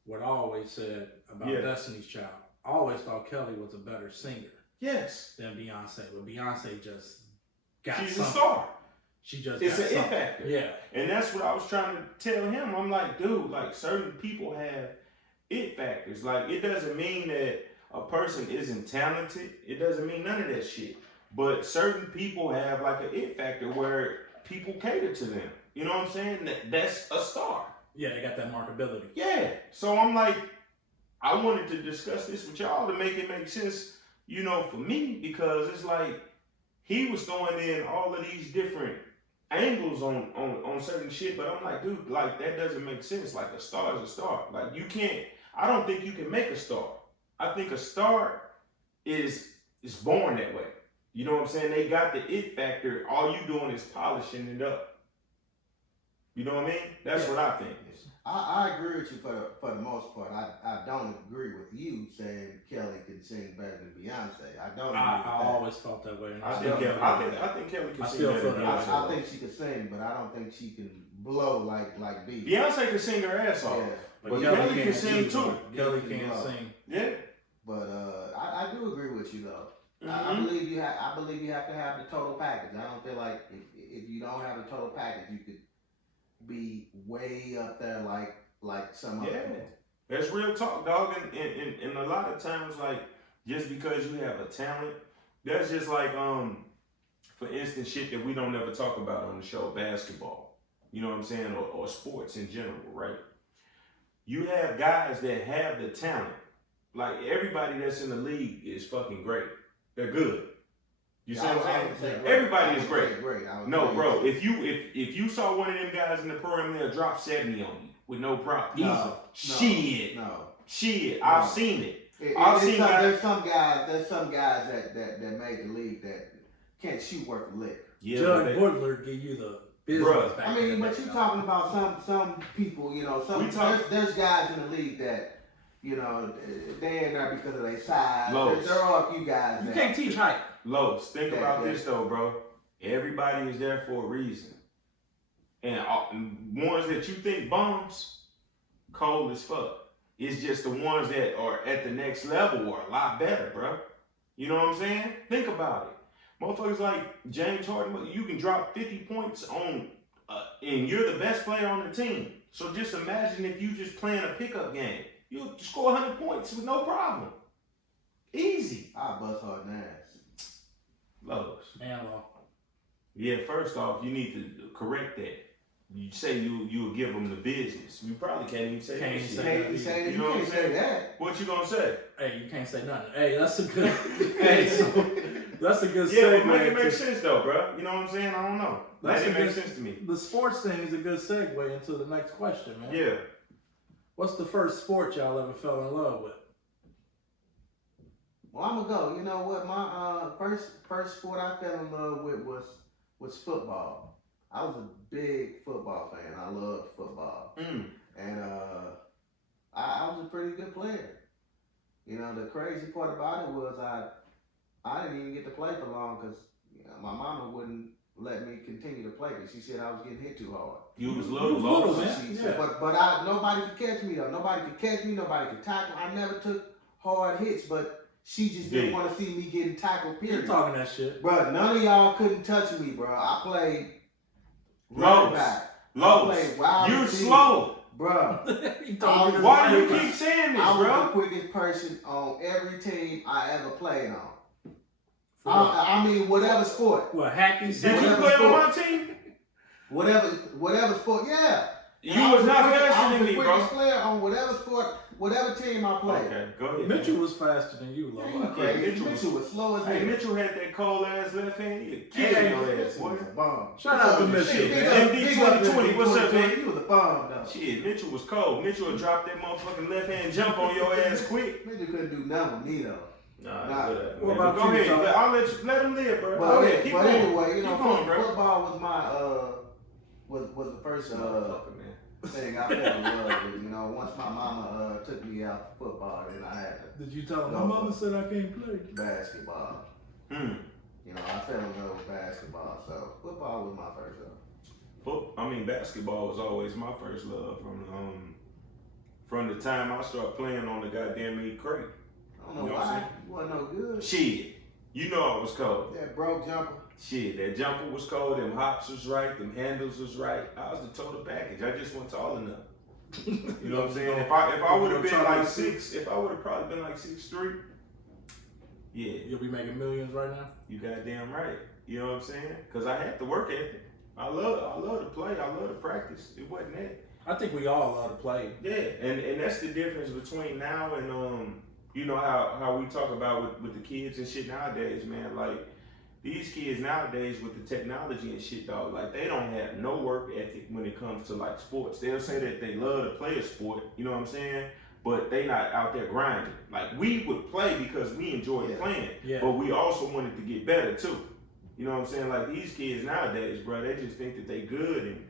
what I always said about Yeah. Destiny's Child. I always thought Kelly was a better singer Yes. than Beyonce, but Beyonce just got She's something. a star. She just It's got an it something. factor. Yeah. And that's what I was trying to tell him. I'm like, dude, like certain people have it factors. Like it doesn't mean that a person isn't talented. It doesn't mean none of that shit. But certain people have like an it factor where people cater to them. You know what I'm saying? That's a star. Yeah, they got that markability. Yeah. So I'm like, I wanted to discuss this with y'all to make it make sense, you know, for me, because it's like he was throwing in all of these different angles on certain shit, but I'm like, dude, like that doesn't make sense. Like a star is a star. Like you can't. I don't think you can make a star. I think a star is born that way. You know what I'm saying? They got the it factor. All you doing is polishing it up. You know what I mean? That's what I think. I agree with you for the most part. I don't agree with you saying Kelly can sing better than Beyonce. I don't agree with I that. always felt that way. And I still think feel Kelly, that way. I think Kelly can I sing still better feel than that Beyonce. I think she can sing, but I don't think she can blow like B. Beyonce can sing her ass off. Yeah. But Kelly can can't sing too. Kelly can't sing. Yeah. But I do agree with you though. I Mm-hmm. believe you have. I believe you have to have the total package. I don't feel like if you don't have a total package, you could be way up there like some other Yeah. people. That's real talk, dog. And a lot of times, like, just because you have a talent, that's just like, for instance, shit that we don't ever talk about on the show, basketball. You know what I'm saying? Or sports in general, right? You have guys that have the talent. Like, everybody that's in the league is fucking great. They're good. You see what I'm saying? Everybody is great. No, bro. If you saw one of them guys in the program, they'll drop 70 on you with no problem. Shit. I've seen it. There's some guys that made the league that can't shoot worth a lick. Yeah, Judge Butler give you the business back. I mean, but you're talking about some people, you know, there's guys in the league that, you know, they in there because of their size. There are a few guys you can't teach height. Los, think about this though, bro. Everybody is there for a reason. And ones that you think bums, cold as fuck. It's just the ones that are at the next level are a lot better, bro. You know what I'm saying? Think about it. Motherfuckers like James Harden, you can drop 50 points on, and you're the best player on the team. So just imagine if you just playing a pickup game. You'll score 100 points with no problem. Easy. I bust hard ass. Lows. Man, well. Yeah, first off, you need to correct that. You say you'll give them the business. You probably can't even say that shit. You know what I'm saying? What you gonna say? Hey, you can't say nothing. Hey, that's a good. That's a good. Yeah, but make it make sense though, bro. You know what I'm saying? I don't know. That makes sense to me. The sports thing is a good segue into the next question, man. Yeah. What's the first sport y'all ever fell in love with? Well, I'm gonna go. You know what? My first sport I fell in love with was football. I was a big football fan. I loved football, and I was a pretty good player. You know, the crazy part about it was I didn't even get to play for long because my mama wouldn't let me continue to play because she said I was getting hit too hard. You was little, man. She said, but nobody could catch me though. Nobody could catch me. Nobody could tackle. I never took hard hits, but she just didn't want to see me getting tackled. Period. You're talking that shit, bro. None of y'all couldn't touch me, bro. I played running back. I played wide You're receiver. slow. Bro, why do you keep saying this, bro? I was the quickest person on every team I ever played on. I mean, whatever sport. What, hacky? Did you play on my team? Whatever sport, yeah. You was not faster than me, bro. I was the quickest player on whatever sport, whatever team I played. Okay, go ahead. Mitchell was faster than you, Lo. Mitchell was slow as hell. Hey, Mitchell had that cold ass left hand. He killed your ass, boy. Shout out to Mitchell, man. MD 2020, what's up, man? He was a bomb, though. Shit, Mitchell was cold. Mitchell would drop that motherfucking left hand jump on your ass quick. Mitchell couldn't do nothing with me, though. Nah, what about go you, ahead. I'll let him live, bro. But, go ahead. Keep going. Anyway, you know, bro. football was my was the first thing I fell in love with. You know, once my mama took me out for football, then I had to. Did you tell her my mama said I can't play basketball? You know, I fell in love with basketball, so football was my first love. I mean, basketball was always my first love from the time I started playing on the goddamn league crate. I don't know why. You wasn't no good. Shit. You know I was cold. That broke jumper. Shit, that jumper was cold. Them hops was right. Them handles was right. I was the total package. I just wasn't tall enough. You know what I'm saying? If I would have been like 6, if I would have probably been like 6'3", yeah. You'll be making millions right now? You goddamn right. You know what I'm saying? Because I had the work ethic. I love to play. I love to practice. It wasn't that. I think we all love to play. Yeah, and that's the difference between now and you know how we talk about with the kids and shit nowadays, man. Like these kids nowadays with the technology and shit, dog. Like they don't have no work ethic when it comes to like sports. They'll say that they love to play a sport. You know what I'm saying? but they not out there grinding. Like, we would play because we enjoyed playing, but we also wanted to get better too. You know what I'm saying? Like, these kids nowadays, bro, they just think that they good and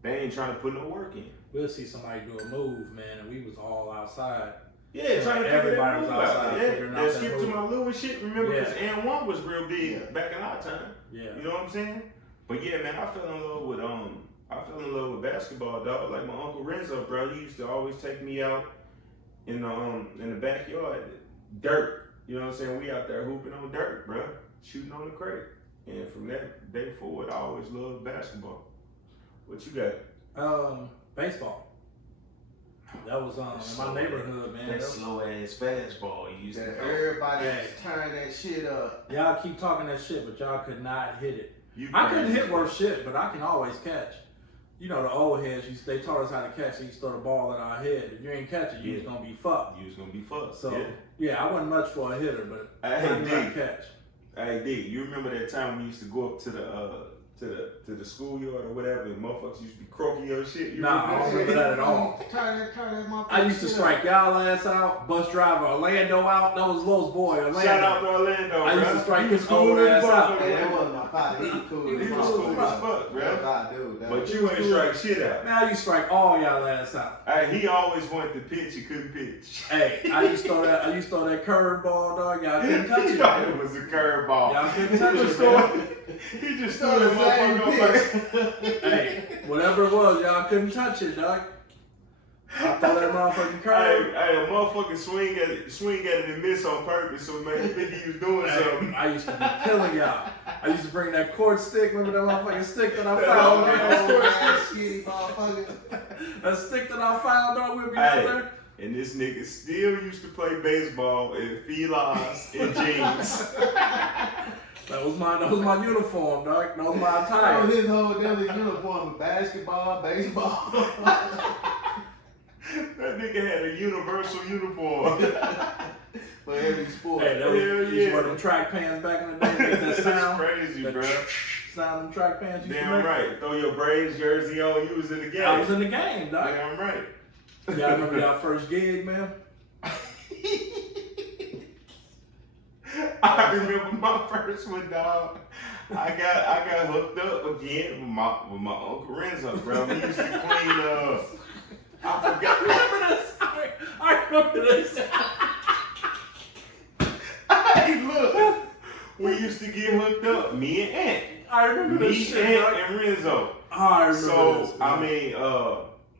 they ain't trying to put no work in. We'll see somebody do a move, man, and we was all outside. Yeah, trying to figure that move out. figuring out That that skip move. to my Lewis shit, remember? Because and one was real big back in our time. Yeah. You know what I'm saying? But yeah, man, I fell in love with basketball, dog. Like my Uncle Renzo, bro, he used to always take me out in the backyard, dirt. You know what I'm saying? We out there hooping on dirt, bro, shooting on the crate. And from that day forward, I always loved basketball. What you got? Baseball. That was in my neighborhood, man. That slow ass fastball you used to throw. Everybody turn that shit up. Y'all keep talking that shit, but y'all could not hit it. I couldn't hit worth shit, but I can always catch. You know, the old heads, they taught us how to catch. They used to throw the ball at our head. If you ain't catch it, you was gonna be fucked. You was gonna be fucked. So yeah, I wasn't much for a hitter, but I Hey, knew how to catch. Hey D, you remember that time we used to go up to the schoolyard or whatever, and motherfuckers used to be croaking your shit? Nah, I don't remember that at all. I used to strike y'all ass out, bus driver Orlando out. That was Lowe's boy, Orlando. Shout out to Orlando, I used to strike his old ass out. Hey, that wasn't my father. He was cool. He was cool as fuck, bro. But you ain't strike shit out. Now you strike all y'all ass out. Hey, he always wanted to pitch, he couldn't pitch. Hey, I used to throw that curveball, dog. Y'all couldn't touch He it. thought it was a curveball. Y'all couldn't touch it, man. He just threw that motherfucker on like. Hey, whatever it was, y'all couldn't touch it, dog. I throw that motherfucking curve. Hey, a motherfucker swing at it and miss on purpose, so man, you think he was doing something. I used to be killing y'all. I used to bring that cord stick. Remember that motherfucking stick that I found? That stick that I found, dog. We'd be out there. And this nigga still used to play baseball in felines and jeans. That was my uniform, dog. That was my attire. His whole daily uniform was basketball, baseball. That nigga had a universal uniform. For every sport. Hey, that was one of them track pants back in the day. Make that sound. That's crazy, bro. Sound them track pants. Damn right. Throw your Braves jersey on. You was in the game. I was in the game, dog. Damn right. Y'all remember y'all first gig, man? I remember my first one, dog. I got hooked up again with my Uncle Renzo, bro. We used to clean I forgot. Remember this? I remember this. Hey, look. We used to get hooked up. Me and Ant. I remember this shit. Me, Ant, and Renzo. Oh, I remember this. So, I mean,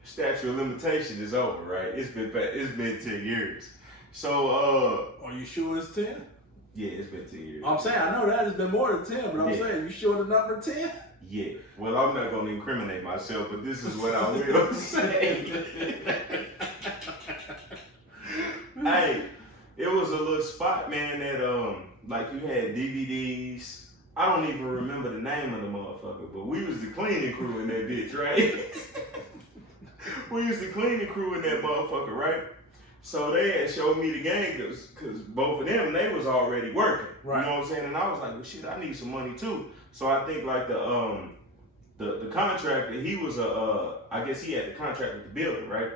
statute of limitation is over, right? It's been 10 years. So, are you sure it's 10? Yeah, it's been 10 years. I'm saying, I know that it's been more than 10, but I'm saying, you sure the number 10? Yeah. Well, I'm not going to incriminate myself, but this is what I will say. Hey, it was a little spot, man, that, like you had DVDs. I don't even remember the name of the motherfucker, but we was the cleaning crew in that bitch, right? We used to clean the crew in that motherfucker, right? So they had showed me the game because both of them, they was already working. Right. You know what I'm saying? And I was like, well, shit, I need some money too. So I think like the contractor, he was I guess he had the contract with the building, right?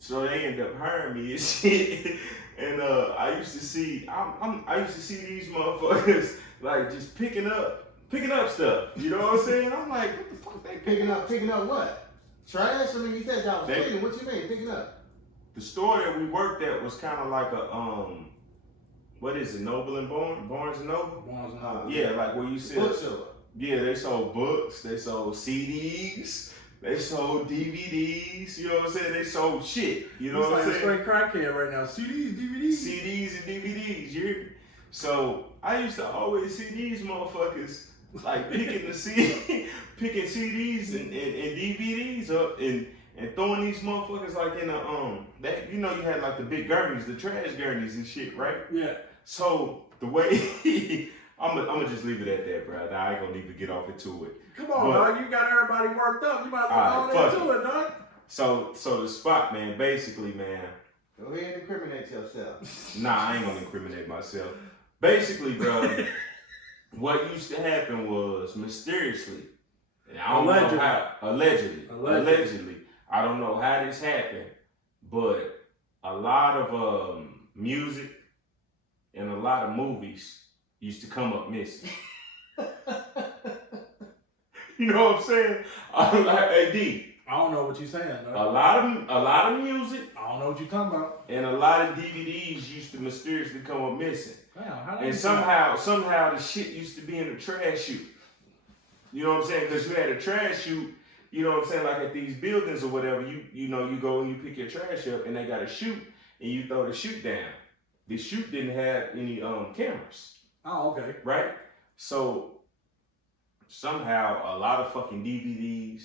So they ended up hiring me and shit. And I used to see these motherfuckers like just picking up stuff. You know what I'm saying? I'm like, what the fuck they Picking up what? Trash? I mean, you said y'all was cleaning. What you mean, picking up? The store that we worked at was kind of like a what is it, Noble and Barnes and Noble? Barnes and Noble. Yeah, like where you sell. Bookstore. Yeah, they sold books, they sold CDs, they sold DVDs. You know what I'm saying? They sold shit. You know what I'm saying? Straight crackhead right now. CDs, DVDs. CDs and DVDs. You hear me? So I used to always see these motherfuckers like picking CDs and DVDs up and throwing these motherfuckers like in a that you know you had like the big gurneys, the trash gurneys and shit, right? Yeah. So the way I'm gonna just leave it at that, bro. I ain't gonna even get off into it. Come on, dog. You got everybody worked up. You might as well go into it, dog. So the spot, man. Basically, man. Go ahead and incriminate yourself. Nah, I ain't gonna incriminate myself. Basically, bro, what used to happen was mysteriously, and I don't know how, allegedly, I don't know how this happened, but a lot of music and a lot of movies used to come up missing. You know what I'm saying? I'm like, hey D. I don't know what you're saying. A lot of music. I don't know what you're talking about. And a lot of DVDs used to mysteriously come up missing. Damn, how And somehow the shit used to be in the trash chute. You know what I'm saying? Because you had a trash chute, you know what I'm saying, like at these buildings or whatever, you know, you go and you pick your trash up and they got a chute and you throw the chute down. The chute didn't have any cameras. Oh, okay. Right? So somehow a lot of fucking DVDs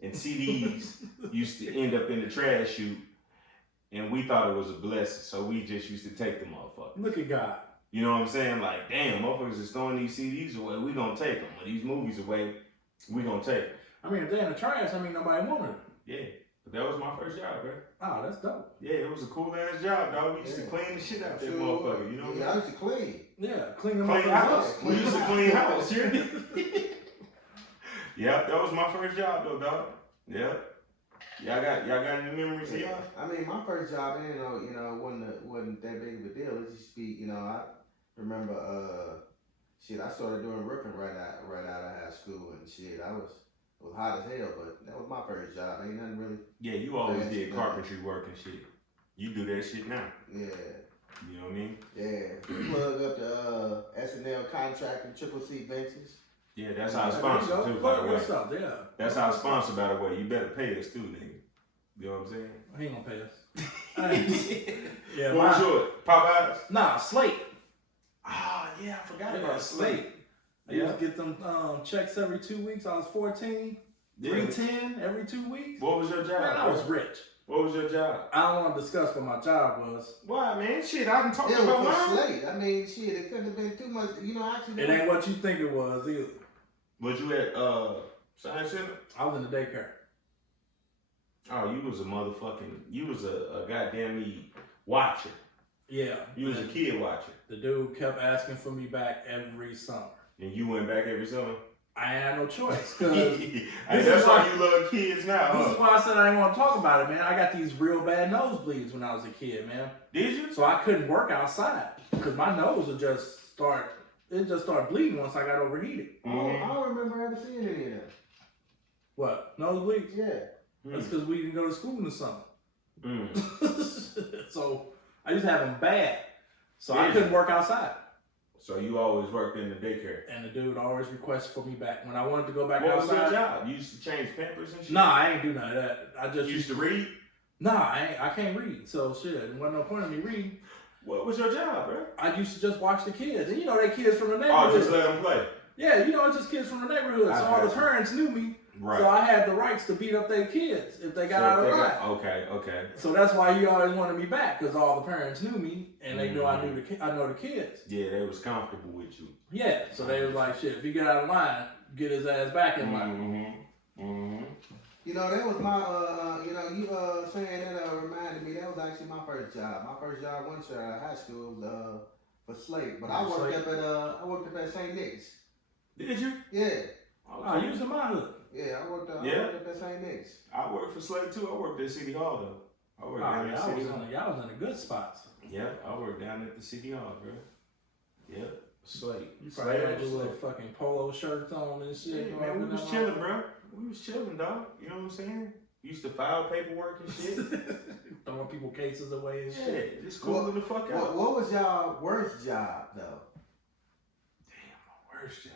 and CDs used to end up in the trash chute, and we thought it was a blessing, so we just used to take the motherfuckers. Look at God. You know what I'm saying? Like, damn, motherfuckers is throwing these CDs away, we gonna take them. When these movies away, we gonna take them. I mean, if they're in the trash, I mean, nobody wanted them. Yeah, but that was my first job, bro. Oh, that's dope. Yeah, it was a cool ass job, dog. We used to clean the shit out that motherfucker, you know what I mean? I used to clean. Yeah, clean them Clean up. house. We used to clean house, yeah, that was my first job though, dog. Yeah. Y'all got any memories of y'all? I mean, my first job, wasn't that big of a deal. It just be, I remember, I started doing roofing right out of high school and shit. It was hot as hell, but that was my first job. Ain't nothing really. Yeah, you always did carpentry work and shit. You do that shit now. Yeah. You know what I mean? Yeah. Plug up the S&L contracting, Triple C benches. Yeah, that's our sponsor too, by the way. Yeah. That's our sponsor, by the way. You better pay us too, nigga. You know what I'm saying? He ain't gonna pay us. Yeah, what was yours? Popeyes? Nah, Slate. Ah, yeah, I forgot Yeah, about Slate. I used to get them checks every 2 weeks. I was 14. Yeah. 310 every 2 weeks. What was your job? Man, I was rich. What was your job? I don't want to discuss what my job was. Why, man? Shit, I done talked Yeah, about for mine. Slate. I mean, shit, it couldn't have been too much. Actually. It ain't what you think it was either. Was you at Science Center? I was in the daycare. Oh, you was a goddamn watcher. Yeah. You was a kid watcher. The dude kept asking for me back every summer. And you went back every summer? I had no choice. Cause that's why you love kids now, This is why I said I didn't want to talk about it, man. I got these real bad nosebleeds when I was a kid, man. Did you? So I couldn't work outside because my nose would just start bleeding once I got overheated. I don't remember ever seeing any of that. What? Nosebleeds? Yeah. That's because we didn't go to school in the summer. Mm. So I used to have them bad. So I couldn't work outside. So you always worked in the daycare? And the dude always requested for me back. When I wanted to go back outside. outside. What was your job? You used to change Pampers and shit? Nah, I ain't do none of that. I just you used to read? Nah, I can't read. So shit, there wasn't no point in me reading. What was your job, bro? I used to just watch the kids. And they kids from the neighborhood. Oh, just let them play? Yeah, it's just kids from the neighborhood. So all the parents knew me. Right. So I had the rights to beat up their kids if they got out of line. Okay. So that's why he always wanted me back, because all the parents knew me and they knew I know the kids. Yeah, they was comfortable with you. Yeah, so they was like, shit, if he get out of line, get his ass back in line. That was my, you saying that reminded me, that was actually my first job. My first job once out of high school for Slate. But I worked up at St. Nick's. Did you? Yeah. Okay. Oh, you was in my hood. Yeah, I worked up at St. Nick's. I worked for Slate too. I worked at City Hall though. I worked down at City Hall. Y'all was in the good spots. Yeah, I worked down at the City Hall, bro. Yeah, Slate. You probably had your little fucking polo shirts on and shit. Yeah, man, we was chilling, bro. We was chilling, dog. You know what I'm saying? Used to file paperwork and shit. Throwing people cases away and shit. Yeah, just cooling the fuck out. What was y'all worst job though? Damn, my worst job.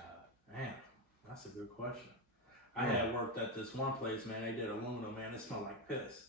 Man, that's a good question. I had worked at this one place, man. They did aluminum, man. It smelled like piss.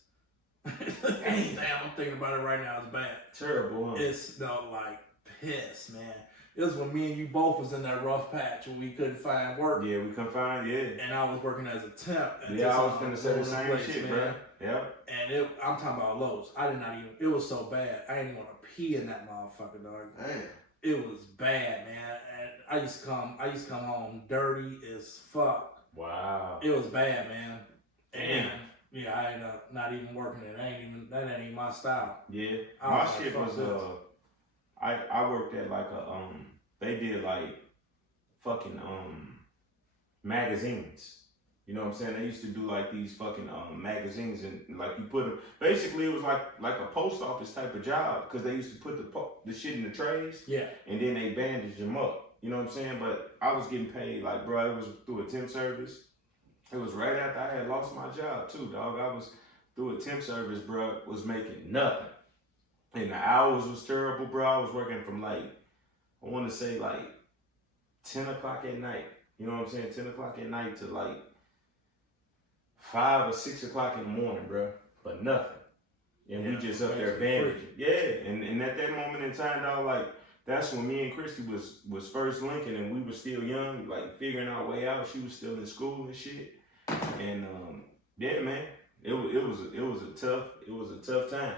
Damn, I'm thinking about it right now. It's bad. Terrible, huh? It smelled like piss, man. It was when me and you both was in that rough patch when we couldn't find work. Yeah, we couldn't find, And I was working as a temp. Yeah, I was finna say the same place, shit, man. bro. Yeah. And I'm talking about Lowe's. I did not even, it was so bad. I didn't want to pee in that motherfucker, dog. Damn. It was bad, man. And I used to come home dirty as fuck. Wow. It was bad, man. Damn. And yeah, I ended up not even working it. That ain't even my style. Yeah. My shit was I worked at like a they did like fucking magazines. You know what I'm saying? They used to do like these fucking magazines and like you put them. Basically, it was like a post office type of job because they used to put the shit in the trays. Yeah. And then they bandage them up. You know what I'm saying? But I was getting paid like, bro, it was through a temp service. It was right after I had lost my job too, dog. I was through a temp service, bro, was making nothing. And the hours was terrible, bro. I was working from like, I want to say like 10 o'clock at night. You know what I'm saying? 10 o'clock at night to like 5 or 6 o'clock in the morning, bro. For nothing. And we just up there bandaging. Yeah. And at that moment in time, dog, like, that's when me and Christy was first linking and we were still young, like figuring our way out. She was still in school and shit. And yeah, man, it was a tough time.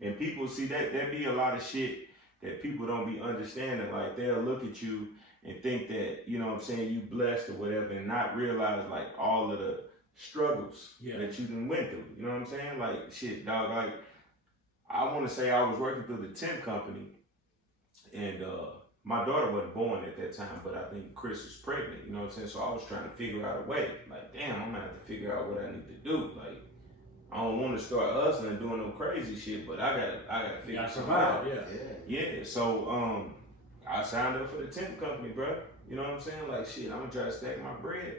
And people see that there be a lot of shit that people don't be understanding. Like they'll look at you and think that, you know what I'm saying, you blessed or whatever and not realize like all of the struggles that you done went through. You know what I'm saying? Like shit, dog, like I wanna say I was working through the temp company and my daughter wasn't born at that time, but I think Chris was pregnant, you know what I'm saying? So I was trying to figure out a way. Like, damn, I'm gonna have to figure out what I need to do. Like, I don't want to start hustling doing no crazy shit, but I gotta figure something out. Yeah. So I signed up for the temp company, bro. You know what I'm saying? Like shit, I'm gonna try to stack my bread.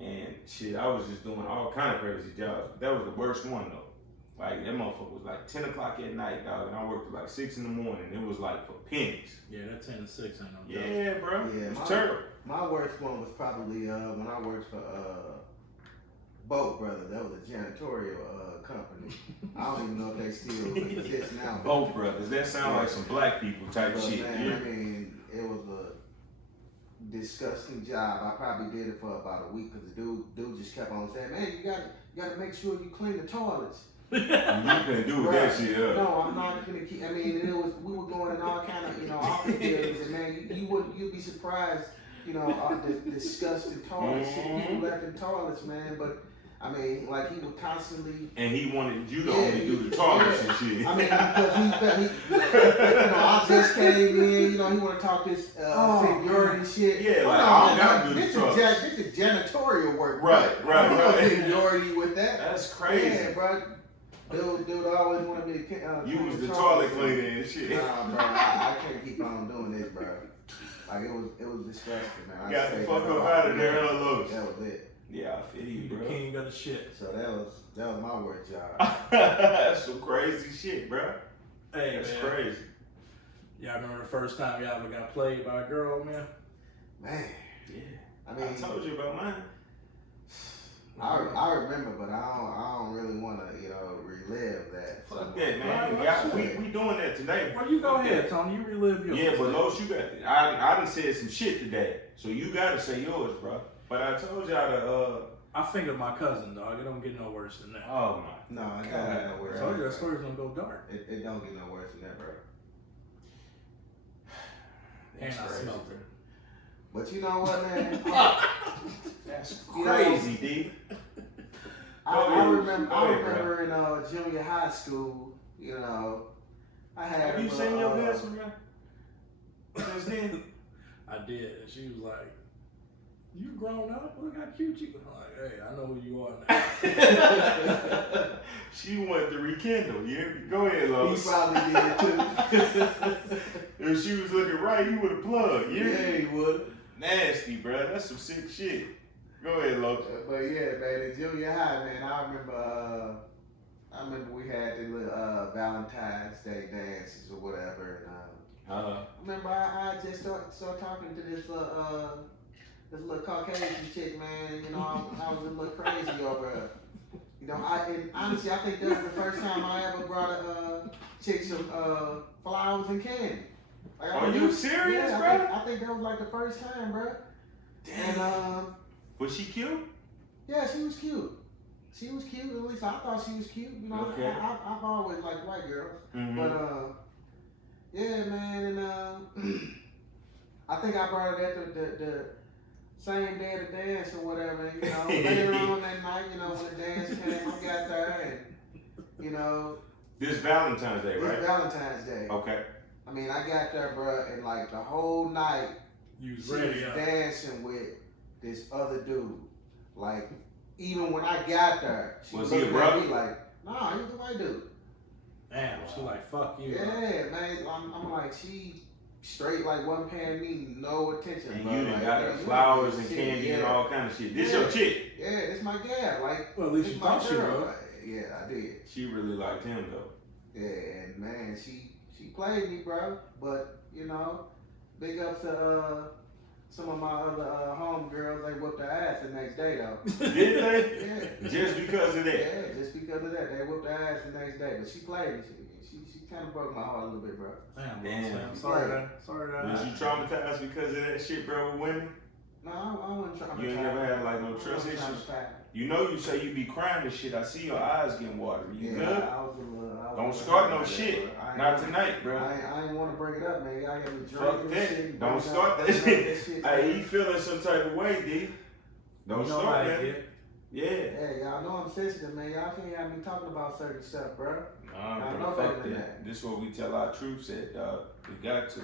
And shit, I was just doing all kind of crazy jobs. That was the worst one though. Like that motherfucker was like 10 o'clock at night, dog, and I worked till like 6 in the morning. It was like for pennies. Yeah, that 10 to 6 ain't no joke. Yeah, bro. Yeah, it was terrible. My worst one was probably when I worked for Boat Brothers. That was a janitorial company. I don't even know if they still exist now. Boat Brothers. That sound like some black people type shit. Man, Yeah. I mean, it was a disgusting job. I probably did it for about a week because the dude just kept on saying, "Man, you gotta make sure you clean the toilets." You couldn't do that shit up. No, I'm not gonna keep. I mean, we were going in all kind of office buildings, and man, you'd be surprised, all the disgusting toilets, shit people left in toilets, man. But I mean, like he would constantly. And he wanted you to only do the toilets and shit. I mean, because he I just came in, he want to talk this seniority shit. Yeah, like I don't gotta do the toilets. This is janitorial work. Right. Seniority with that. That's crazy. Yeah, bro. Dude always wanted me to you was the toilet cleaner and shit. Nah, bro, I can't keep on doing this, bro. Like it was disgusting, man. Got the fuck up out of there, hello. That was it. Yeah, I feel you, bro. The king of the shit. So that was my work job. That's some crazy shit, bro. Hey, that's man. crazy. Y'all remember the first time y'all ever got played by a girl, man? Man. Yeah. I mean, I told you about mine. I remember, but I don't really want to, relive that. Fuck that, man. We doing that today. Well, you go ahead, Tony. You relive yours. Yeah, but Los, you got. I done said some shit today, so you gotta say yours, bro. But I told y'all to. I fingered my cousin, dog. It don't get no worse than that. Oh my. No, it don't get no worse. I told you that story's gonna go dark. It don't get no worse than that, bro. And I smelled her. But you know what, man? That's crazy, D. I remember in junior high school, I had. Have you seen your cousin, man? Since then? I did. And she was like, "You grown up? Look how cute you are." I'm like, "Hey, I know who you are now." She wanted to rekindle. Yeah, go ahead, Lois. He probably did too. If she was looking right, he would have plugged. Yeah, he would. Nasty, bro. That's some sick shit. Go ahead, Lois. But yeah, man, in junior high, man, I remember we had the little Valentine's Day dances or whatever, and I remember I just started talking to this little Caucasian chick, man. I was a little crazy over her. And honestly, I think that was the first time I ever brought a chick some flowers and candy. Like, Are you serious, yeah, bro? I think that was like the first time, bro. Damn. And was she cute? yeah, she was cute. She was cute. At least I thought she was cute. Okay. I've always liked white girls. Mm-hmm. But yeah, man, and I think I brought her at the same day of the dance or whatever. Later on that night, when the dance came, I got there, and This Valentine's Day, right? This Valentine's Day. Okay. I mean, I got there, bro, and like the whole night, You was she ready, was dancing with this other dude. Like, even when I got there, she Was looked he a at brother? me like, nah, he's a white dude. Damn, she like, fuck you. Yeah, man. I'm like, she straight like wasn't paying me no attention. And bro. you done like, got man, her you flowers ain't and shit. candy Yeah. and all kind of shit. This Yeah. your chick. Yeah, it's my gal. Like, Well, at least it's you my thought she girl. was. Like, yeah, I did. She really liked him though. Yeah, and man, she played me, bro. But you know, big up to some of my other homegirls. They whooped her ass the next day though. Did they? Yeah. Just because of that. Yeah, just because of that, they whooped her ass the next day. But she played me. She kind of broke my heart a little bit, bro. Damn, Damn. man. Sorry that. Was you traumatized because of that shit, bro, with women? No, I wasn't trying to. You ain't never had like no trust issues? You know you say you be crying and shit. I see your eyes getting watery. You good? I was a little. Don't start no shit. Not tonight, bro. I ain't want to bring it up, man. Y'all got me Fuck drinking that. shit. Don't start that shit. Hey, he feeling some type of way, D. Don't start that. Yeah. Hey, y'all know I'm sensitive, man. Y'all can't have me talking about certain stuff, bro. Nah, I bro, know fuck better than that. This is what we tell our troops at, dog. We got to.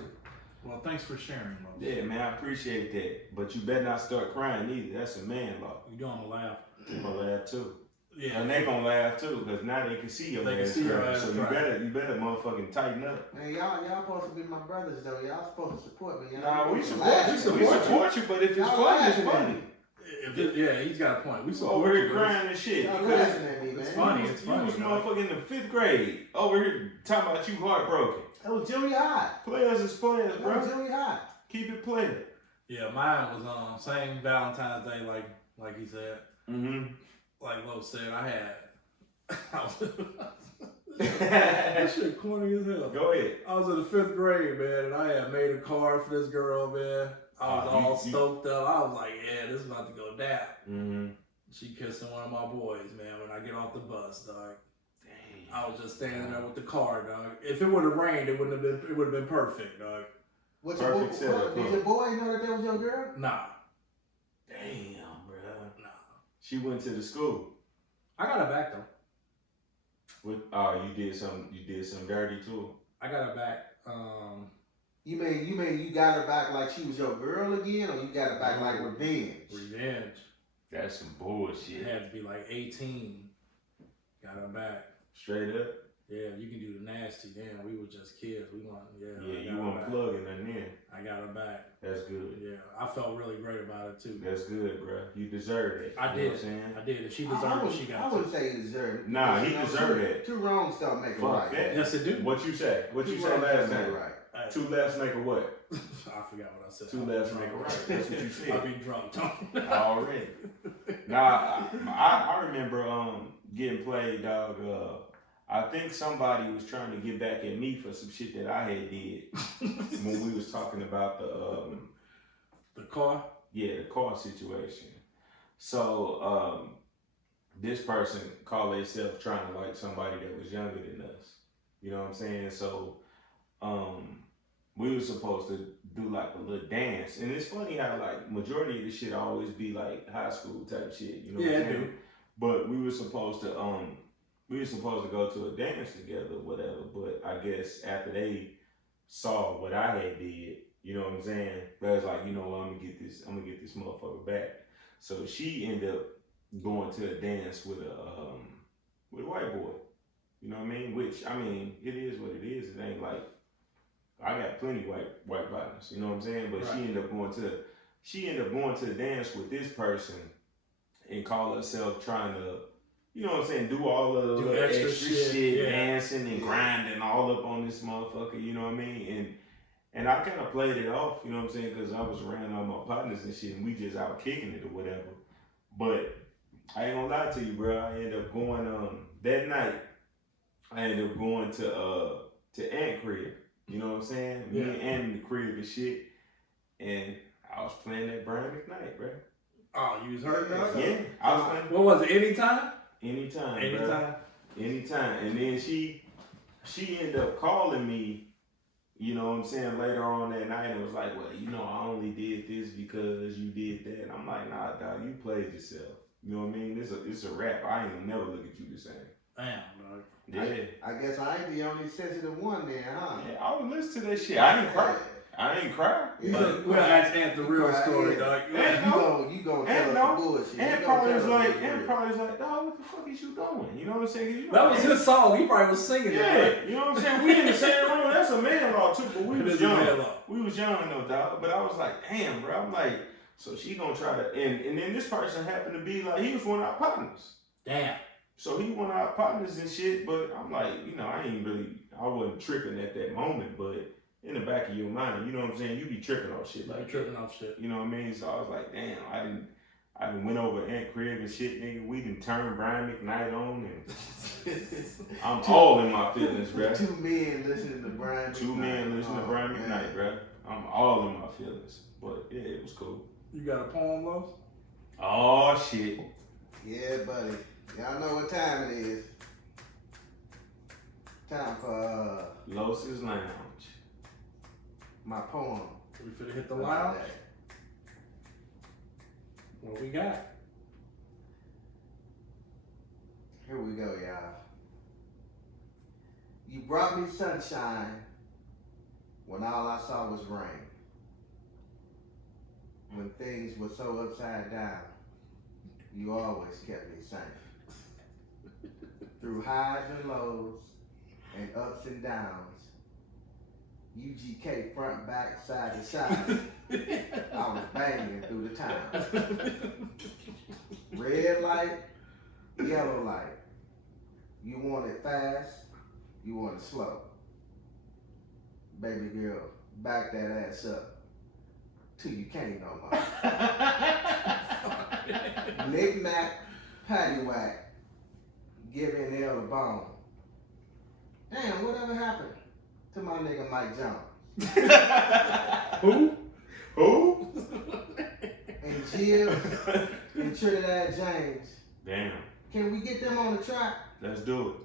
Well, thanks for sharing, Mo. Yeah, man, I appreciate that. But you better not start crying either. That's a man law. You doing a laugh. You gonna laugh too. Yeah. And they gonna laugh too, because now they can see your ass crying. So you better motherfucking tighten up. Man, y'all supposed to be my brothers though. Y'all supposed to support me. Nah, we support you, but if it's funny, it's funny. Yeah, he's got a point. We support Over here you, crying and shit. Y'all Because laughing at me, man. it's funny. you was motherfucking in the 5th grade. Over here talking about you heartbroken. That was junior high. Players is players, That bro. was junior high. Keep it playing. Yeah, mine was same Valentine's Day, like he said. Mm-hmm. Like Lo said, that shit corny as hell. Go ahead. I was in the 5th grade, man, and I had made a card for this girl, man. I was all stoked up. I was like, yeah, this is about to go down. Mm-hmm. She kissing one of my boys, man, when I get off the bus, dog. Dang. I was just standing there with the card, dog. If it would have rained, it would have been perfect, dog. Did Perfect setup, your boy know that was your girl? Nah. Damn, bro. Nah. She went to the school. I got her back though. You did some dirty too. I got her back. You mean you got her back like she was your girl again, or you got her back like revenge? Revenge. That's some bullshit. It had to be like 18. Got her back. Straight up. Yeah, you can do the nasty. Damn, we were just kids. We want, Yeah, you weren't plugging her in. I got her back. That's good. Yeah, I felt really great about it too. That's good, bro. You deserve it. I You know did. what I'm saying? I did. If she deserved it, she got it. I wouldn't say he deserved it. Nah, he You know, deserved it. Two wrongs don't make a Fuck right. that. Yes, it do. What you say? What you Two say wrongs last don't make time? a right. Hey, 2 lefts make a what? I forgot what I said. 2 lefts make a right. That's what you said. I be drunk, Tony. Already. Nah, I remember getting played, dog. I think somebody was trying to get back at me for some shit that I had did when we was talking about the car. Yeah, the car situation. So this person called themselves trying to like somebody that was younger than us. You know what I'm saying? So we were supposed to do like a little dance, and it's funny how like majority of the shit always be like high school type shit. You know what I'm saying? Do. But we were supposed to go to a dance together, or whatever. But I guess after they saw what I had did, you know what I'm saying? They was like, you know what, I'm gonna get this motherfucker back. So she ended up going to a dance with a white boy. You know what I mean? Which I mean, it is what it is. It ain't like I got plenty white partners. You know what I'm saying? But right. she ended up going to the dance with this person and call herself trying to, you know what I'm saying, do all of the extra shit, yeah. dancing and grinding all up on this motherfucker, you know what I mean? And I kind of played it off, you know what I'm saying, because I was around all my partners and shit, and we just out kicking it or whatever. But I ain't gonna lie to you, bro. I ended up going that night. I ended up going to Ant crib, you know what I'm saying? Yeah. Me and Ant in the crib and shit, and I was playing that Brian McKnight, bro. Oh, you was hurt, dog? Yeah, I was playing. What was it? Anytime? Anytime. And then she ended up calling me, you know what I'm saying, later on that night and was like, well, you know, I only did this because you did that. And I'm like, nah, dog, you played yourself. You know what I mean? It's a rap. I ain't gonna never look at you the same. Damn, dog. Yeah. I guess I ain't the only sensitive one then, huh? Yeah, I would listen to that shit. I didn't cry. I ain't cry. We'll ask Ant the real story, dog. You gonna tell us the bullshit. And probably was like, dog, what the fuck is you doing? You know what I'm saying? You know, that was his song. He probably was singing it. Right? You know what I'm saying? We in the same room. That's a man law too, but we was young. Man law. We was young, no doubt. But I was like, damn, bro. I'm like, so she gonna try to, and then this person happened to be like, he was one of our partners. Damn. So he one of our partners and shit. But I'm like, you know, I wasn't tripping at that moment, but in the back of your mind, you know what I'm saying? You be tripping off shit like tripping off shit. You know what I mean? So I was like, damn, I done went over Aunt Crib and shit, nigga. We done turned Brian McKnight on and I'm all in my feelings, bro. Two men listening to Brian McKnight. Two men listening to Brian McKnight, bro. I'm all in my feelings. But yeah, it was cool. You got a poem, Los? Oh shit. Yeah, buddy. Y'all know what time it is. Time for Los's Lounge. My poem. We finna hit the lounge. What we got? Here we go, y'all. You brought me sunshine when all I saw was rain. When things were so upside down, you always kept me sane. Through highs and lows and ups and downs, UGK front, back, side to side, I was banging through the town. Red light, yellow light. You want it fast, you want it slow. Baby girl, back that ass up till you can't no more. Knick-knack, paddywhack, giving L a bone. Damn, whatever happened to my nigga Mike Jones? Who? And Jill and Trinidad James. Damn. Can we get them on the track? Let's do it.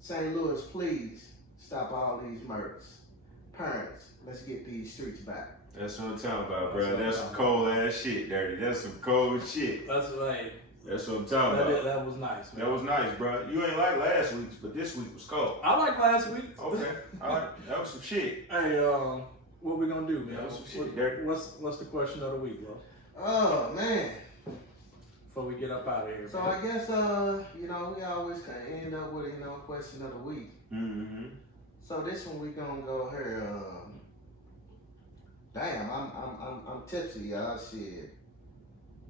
St. Louis, please stop all these murders. Parents, let's get these streets back. That's what I'm talking about, bro. That's some cold ass shit, Dirty. That's some cold shit. That's right. That's what I'm talking about. That was nice, man. That was nice, bro. You ain't like last week's, but this week was cold. I like last week. Okay. All right. That was some shit. Hey, what we gonna do, man? That was some shit, Dirty. What's the question of the week, bro? Oh, man. Before we get up out of here. So man. I guess, we always kind of end up with, question of the week. Mm-hmm. So this one we gonna go here. Damn, I'm tipsy, y'all. Shit.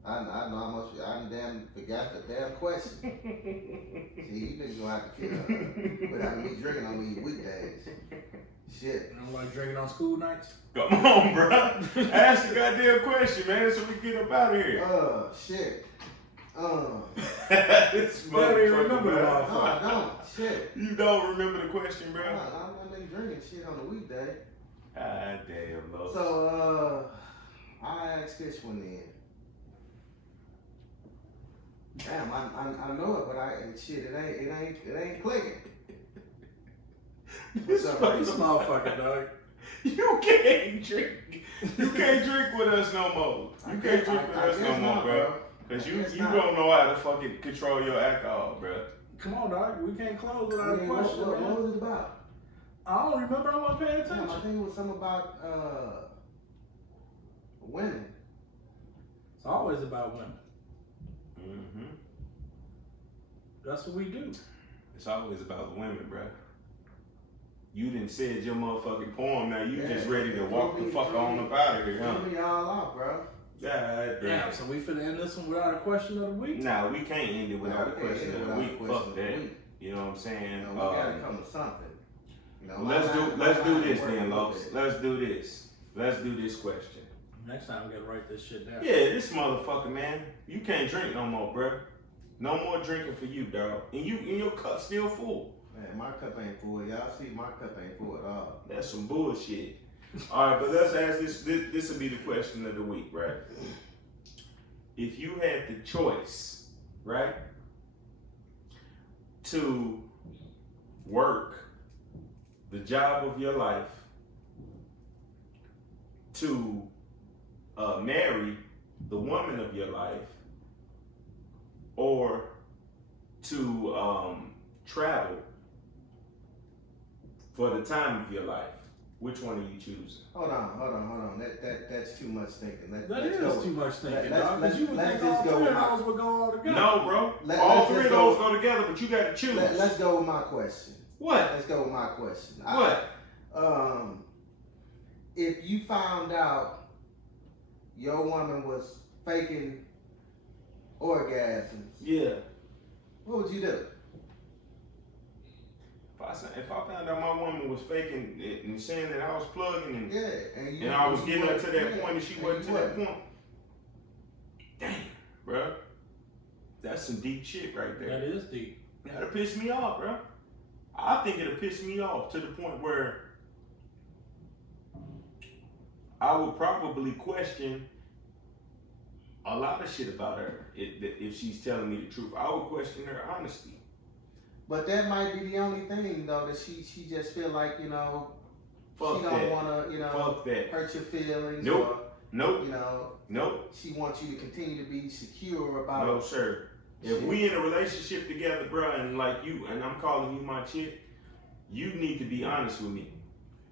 I know how much I damn forgot the damn question. See, you niggas gonna have to quit having me drinking on these weekdays. Shit. You don't like drinking on school nights? Come on, bro. Ask the goddamn question, man, so we get up out of here. Shit. This I don't even motherfucker, remember the man. No, motherfucker. I don't. Shit. You don't remember the question, bro? I've been drinking shit on the weekday. Ah, damn, Los. So, I asked this one then. Damn, I know it, but it ain't clicking. This What's up, This motherfucker, dog. You can't drink. You can't drink with us no more. You can't drink with us no more, bro. Cause you don't know how to fucking control your alcohol, bro. Come on, dog. We can't close without a question, What man. was it about? I don't remember. I wasn't paying Damn, attention. I think it was something about women. It's always about women. Mm-hmm. That's what we do. It's always about the women, bro. You done said your motherfucking poem, now you just ready to walk the fuck on up out of here, huh? Threw me all off, bro. God damn. Damn, so we finna end this one without a question of the week? Nah, we can't end it without a question of the week. Question Fuck that. You know what I'm saying? We gotta come with something. Let's do this then, Los. Let's do this. Let's do this question. Next time we gotta write this shit down. Yeah, this motherfucker, man. You can't drink no more, bro. No more drinking for you, dog. And your cup still full. Man, my cup ain't full. Y'all see my cup ain't full at all. That's some bullshit. All right, but let's ask this. This will be the question of the week, right? If you had the choice, right, to work the job of your life, to marry the woman of your life, or to travel for the time of your life, Which one are you choosing? Hold on. That's too much thinking. That is too much thinking, dog. Let's You would just think all go three with of my. those would go all together. No, bro. Let's All three just of those go together, but you got to choose. Let's go with my question. What? Let's go with my question. What? If you found out your woman was faking orgasms, Yeah. what would you do? If I found out my woman was faking it and saying that I was plugging and, Yeah, and I was getting her to that point and she wasn't to that point. Damn, bro. That's some deep shit right there. That is deep. That'll piss me off, bro. I think it'll piss me off to the point where I would probably question a lot of shit about her if she's telling me the truth. I would question her honesty. But that might be the only thing though that she just feel like, you know, Fuck she don't that. wanna, you know, Fuck that. hurt your feelings. Nope. Or, Nope. you know, Nope. she wants you to continue to be secure about No, sir. If we in a relationship together, bro, and like you, and I'm calling you my chick, you need to be honest with me.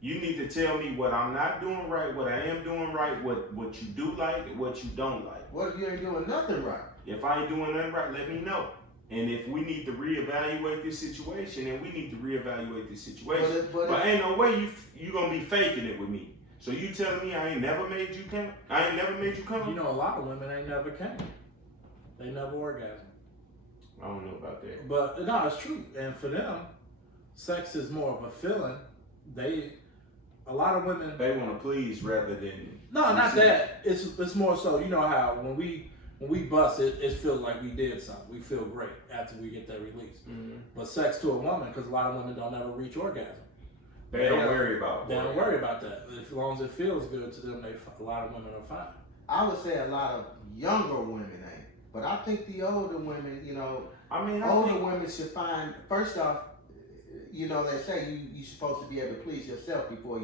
You need to tell me what I'm not doing right, what I am doing right, what you do like, and what you don't like. What if you ain't doing nothing right? If I ain't doing nothing right, let me know. And if we need to reevaluate this situation, then we need to reevaluate this situation. But ain't no way you gonna be faking it with me. So you telling me I ain't never made you come? I ain't never made you come? You know, a lot of women ain't never came. They never orgasm. I don't know about that. But no, it's true. And for them, sex is more of a feeling. A lot of women. They want to please rather than. No, not that. It's more so. You know how when we bust it feels like we did something. We feel great after we get that release. Mm-hmm. But sex to a woman, because a lot of women don't ever reach orgasm. They don't worry about. They don't worry about that. As long as it feels good to them, a lot of women are fine. I would say a lot of younger women ain't. But I think the older women, you know, older women should find, first off, you know, they say you're supposed to be able to please yourself before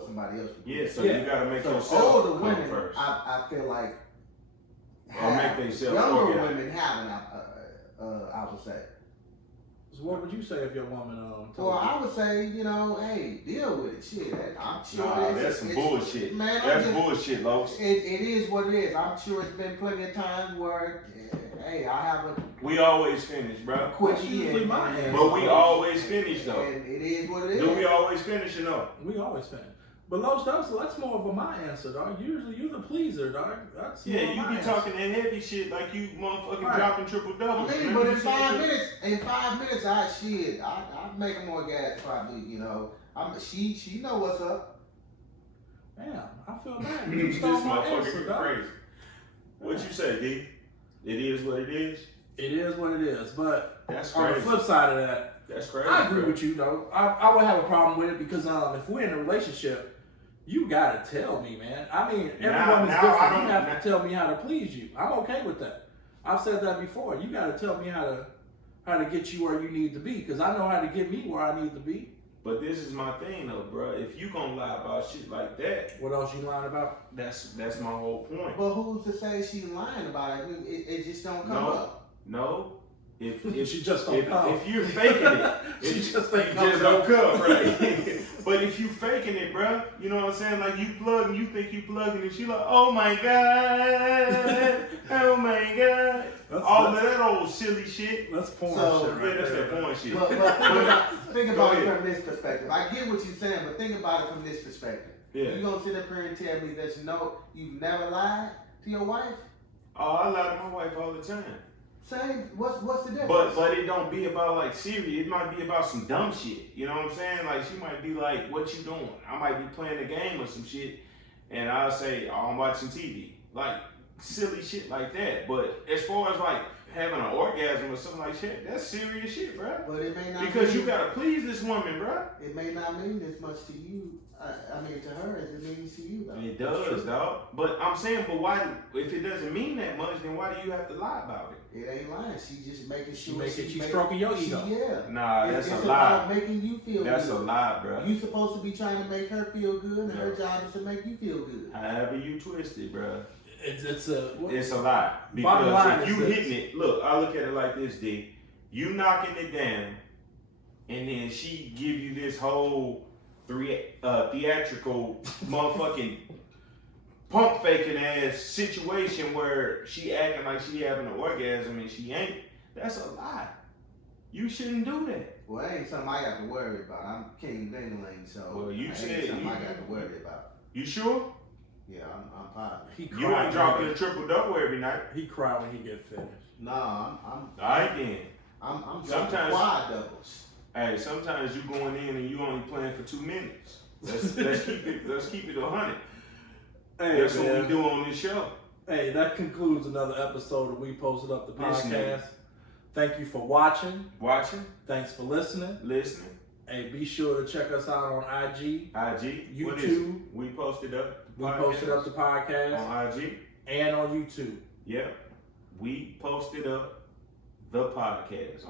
somebody else can. Yeah, so you gotta make yourself older come women, first. I feel like make themselves younger orgasm. women haven't, I would say. So what would you say if your woman Well, I would say, you know, hey, deal with it. Shit, I'm sure that's some bullshit. Man, that's bullshit, Los. It is what it is. I'm sure it's been plenty of times where, hey, I haven't. We always finish, bro. That's usually my answer. But we always finish though. And it is what it is. Do we always finish or no? We always finish. But Los, that's more of a my answer, dog. Usually you the pleaser, dog. That's Yeah, more you my be answer. talking that heavy shit like you motherfucking Right. dropping triple doubles. I mean, but in 5 minutes, I make them more gas probably. You know, she know what's up. Damn, I feel bad. This You stole my answer, motherfucker dog. crazy. What you say, D? It is what it is. It is what it is. But That's on the crazy. flip side of that, That's crazy. I agree bro. with you, though. I would have a problem with it because if we're in a relationship, you gotta tell me, man. I mean, everyone's now different. I don't- You have to tell me how to please you. I'm okay with that. I've said that before. You gotta tell me how to get you where you need to be because I know how to get me where I need to be. But this is my thing though, bro. If you gonna lie about shit like that, What else you lying about? that's my whole point. But who's to say she's lying about it? I mean, it just don't come up. No. If She just don't come. If you're faking it, She if just you ain't just coming don't up. come, right? But if you faking it, bro, you know what I'm saying? Like you plug and you think you plugging and she like, oh my god, oh my god, all of that old silly shit. That's porn So, shit, right Yeah, that's there. that porn shit. But think about it Go from this perspective. I get what you're saying, but think about it from this perspective. Yeah. You gonna sit up here and tell me that you've never lied to your wife? Oh, I lie to my wife all the time. Same. What's the difference? But it don't be about like serious. It might be about some dumb shit. You know what I'm saying? Like she might be like, "What you doing?" I might be playing a game or some shit, and I'll say, "Oh, I'm watching TV." Like silly shit like that. But as far as like having an orgasm or something like that, that's serious shit, bro. But it may not Because mean, you gotta please this woman, bro. It may not mean as much to you. I mean, to her as it means to you, though. It does, dog. But I'm saying, but why? If it doesn't mean that much, then why do you have to lie about it? It ain't lying. She's just making sure. She's stroking your ego. Yeah. Nah, that's it's a lie. about making you feel That's good. a lie, bro. You supposed to be trying to make her feel good, and her No. job is to make you feel good. However you twist it, bro. It's a lie. Bottom line Because if is you this. hitting it, look, I look at it like this, D. You knocking it down, and then she give you this whole theatrical motherfucking pump faking ass situation where she acting like she having an orgasm and she ain't. That's a lie. You shouldn't do that. Well, it ain't something I got to worry about. I'm King Ding-a-ling, so Well, you it said ain't something you- I got to worry about. You sure? Yeah, I'm positive. He You cried ain't dropping when a triple double every night. he cried when he get finished. No, I'm Alright then. I'm dropping Sometimes- quad doubles. Hey, sometimes you going in and you only playing for 2 minutes. Let's keep it 100. Hey, That's man. what we do on this show. Hey, that concludes another episode of We Posted Up the Listening. podcast. Thank you for watching. Watching, Thanks for listening. listening, Hey, be sure to check us out on IG. IG, what is YouTube. it? We posted up. We posted up the podcast podcast on IG. and on YouTube. Yeah, we posted up the podcast.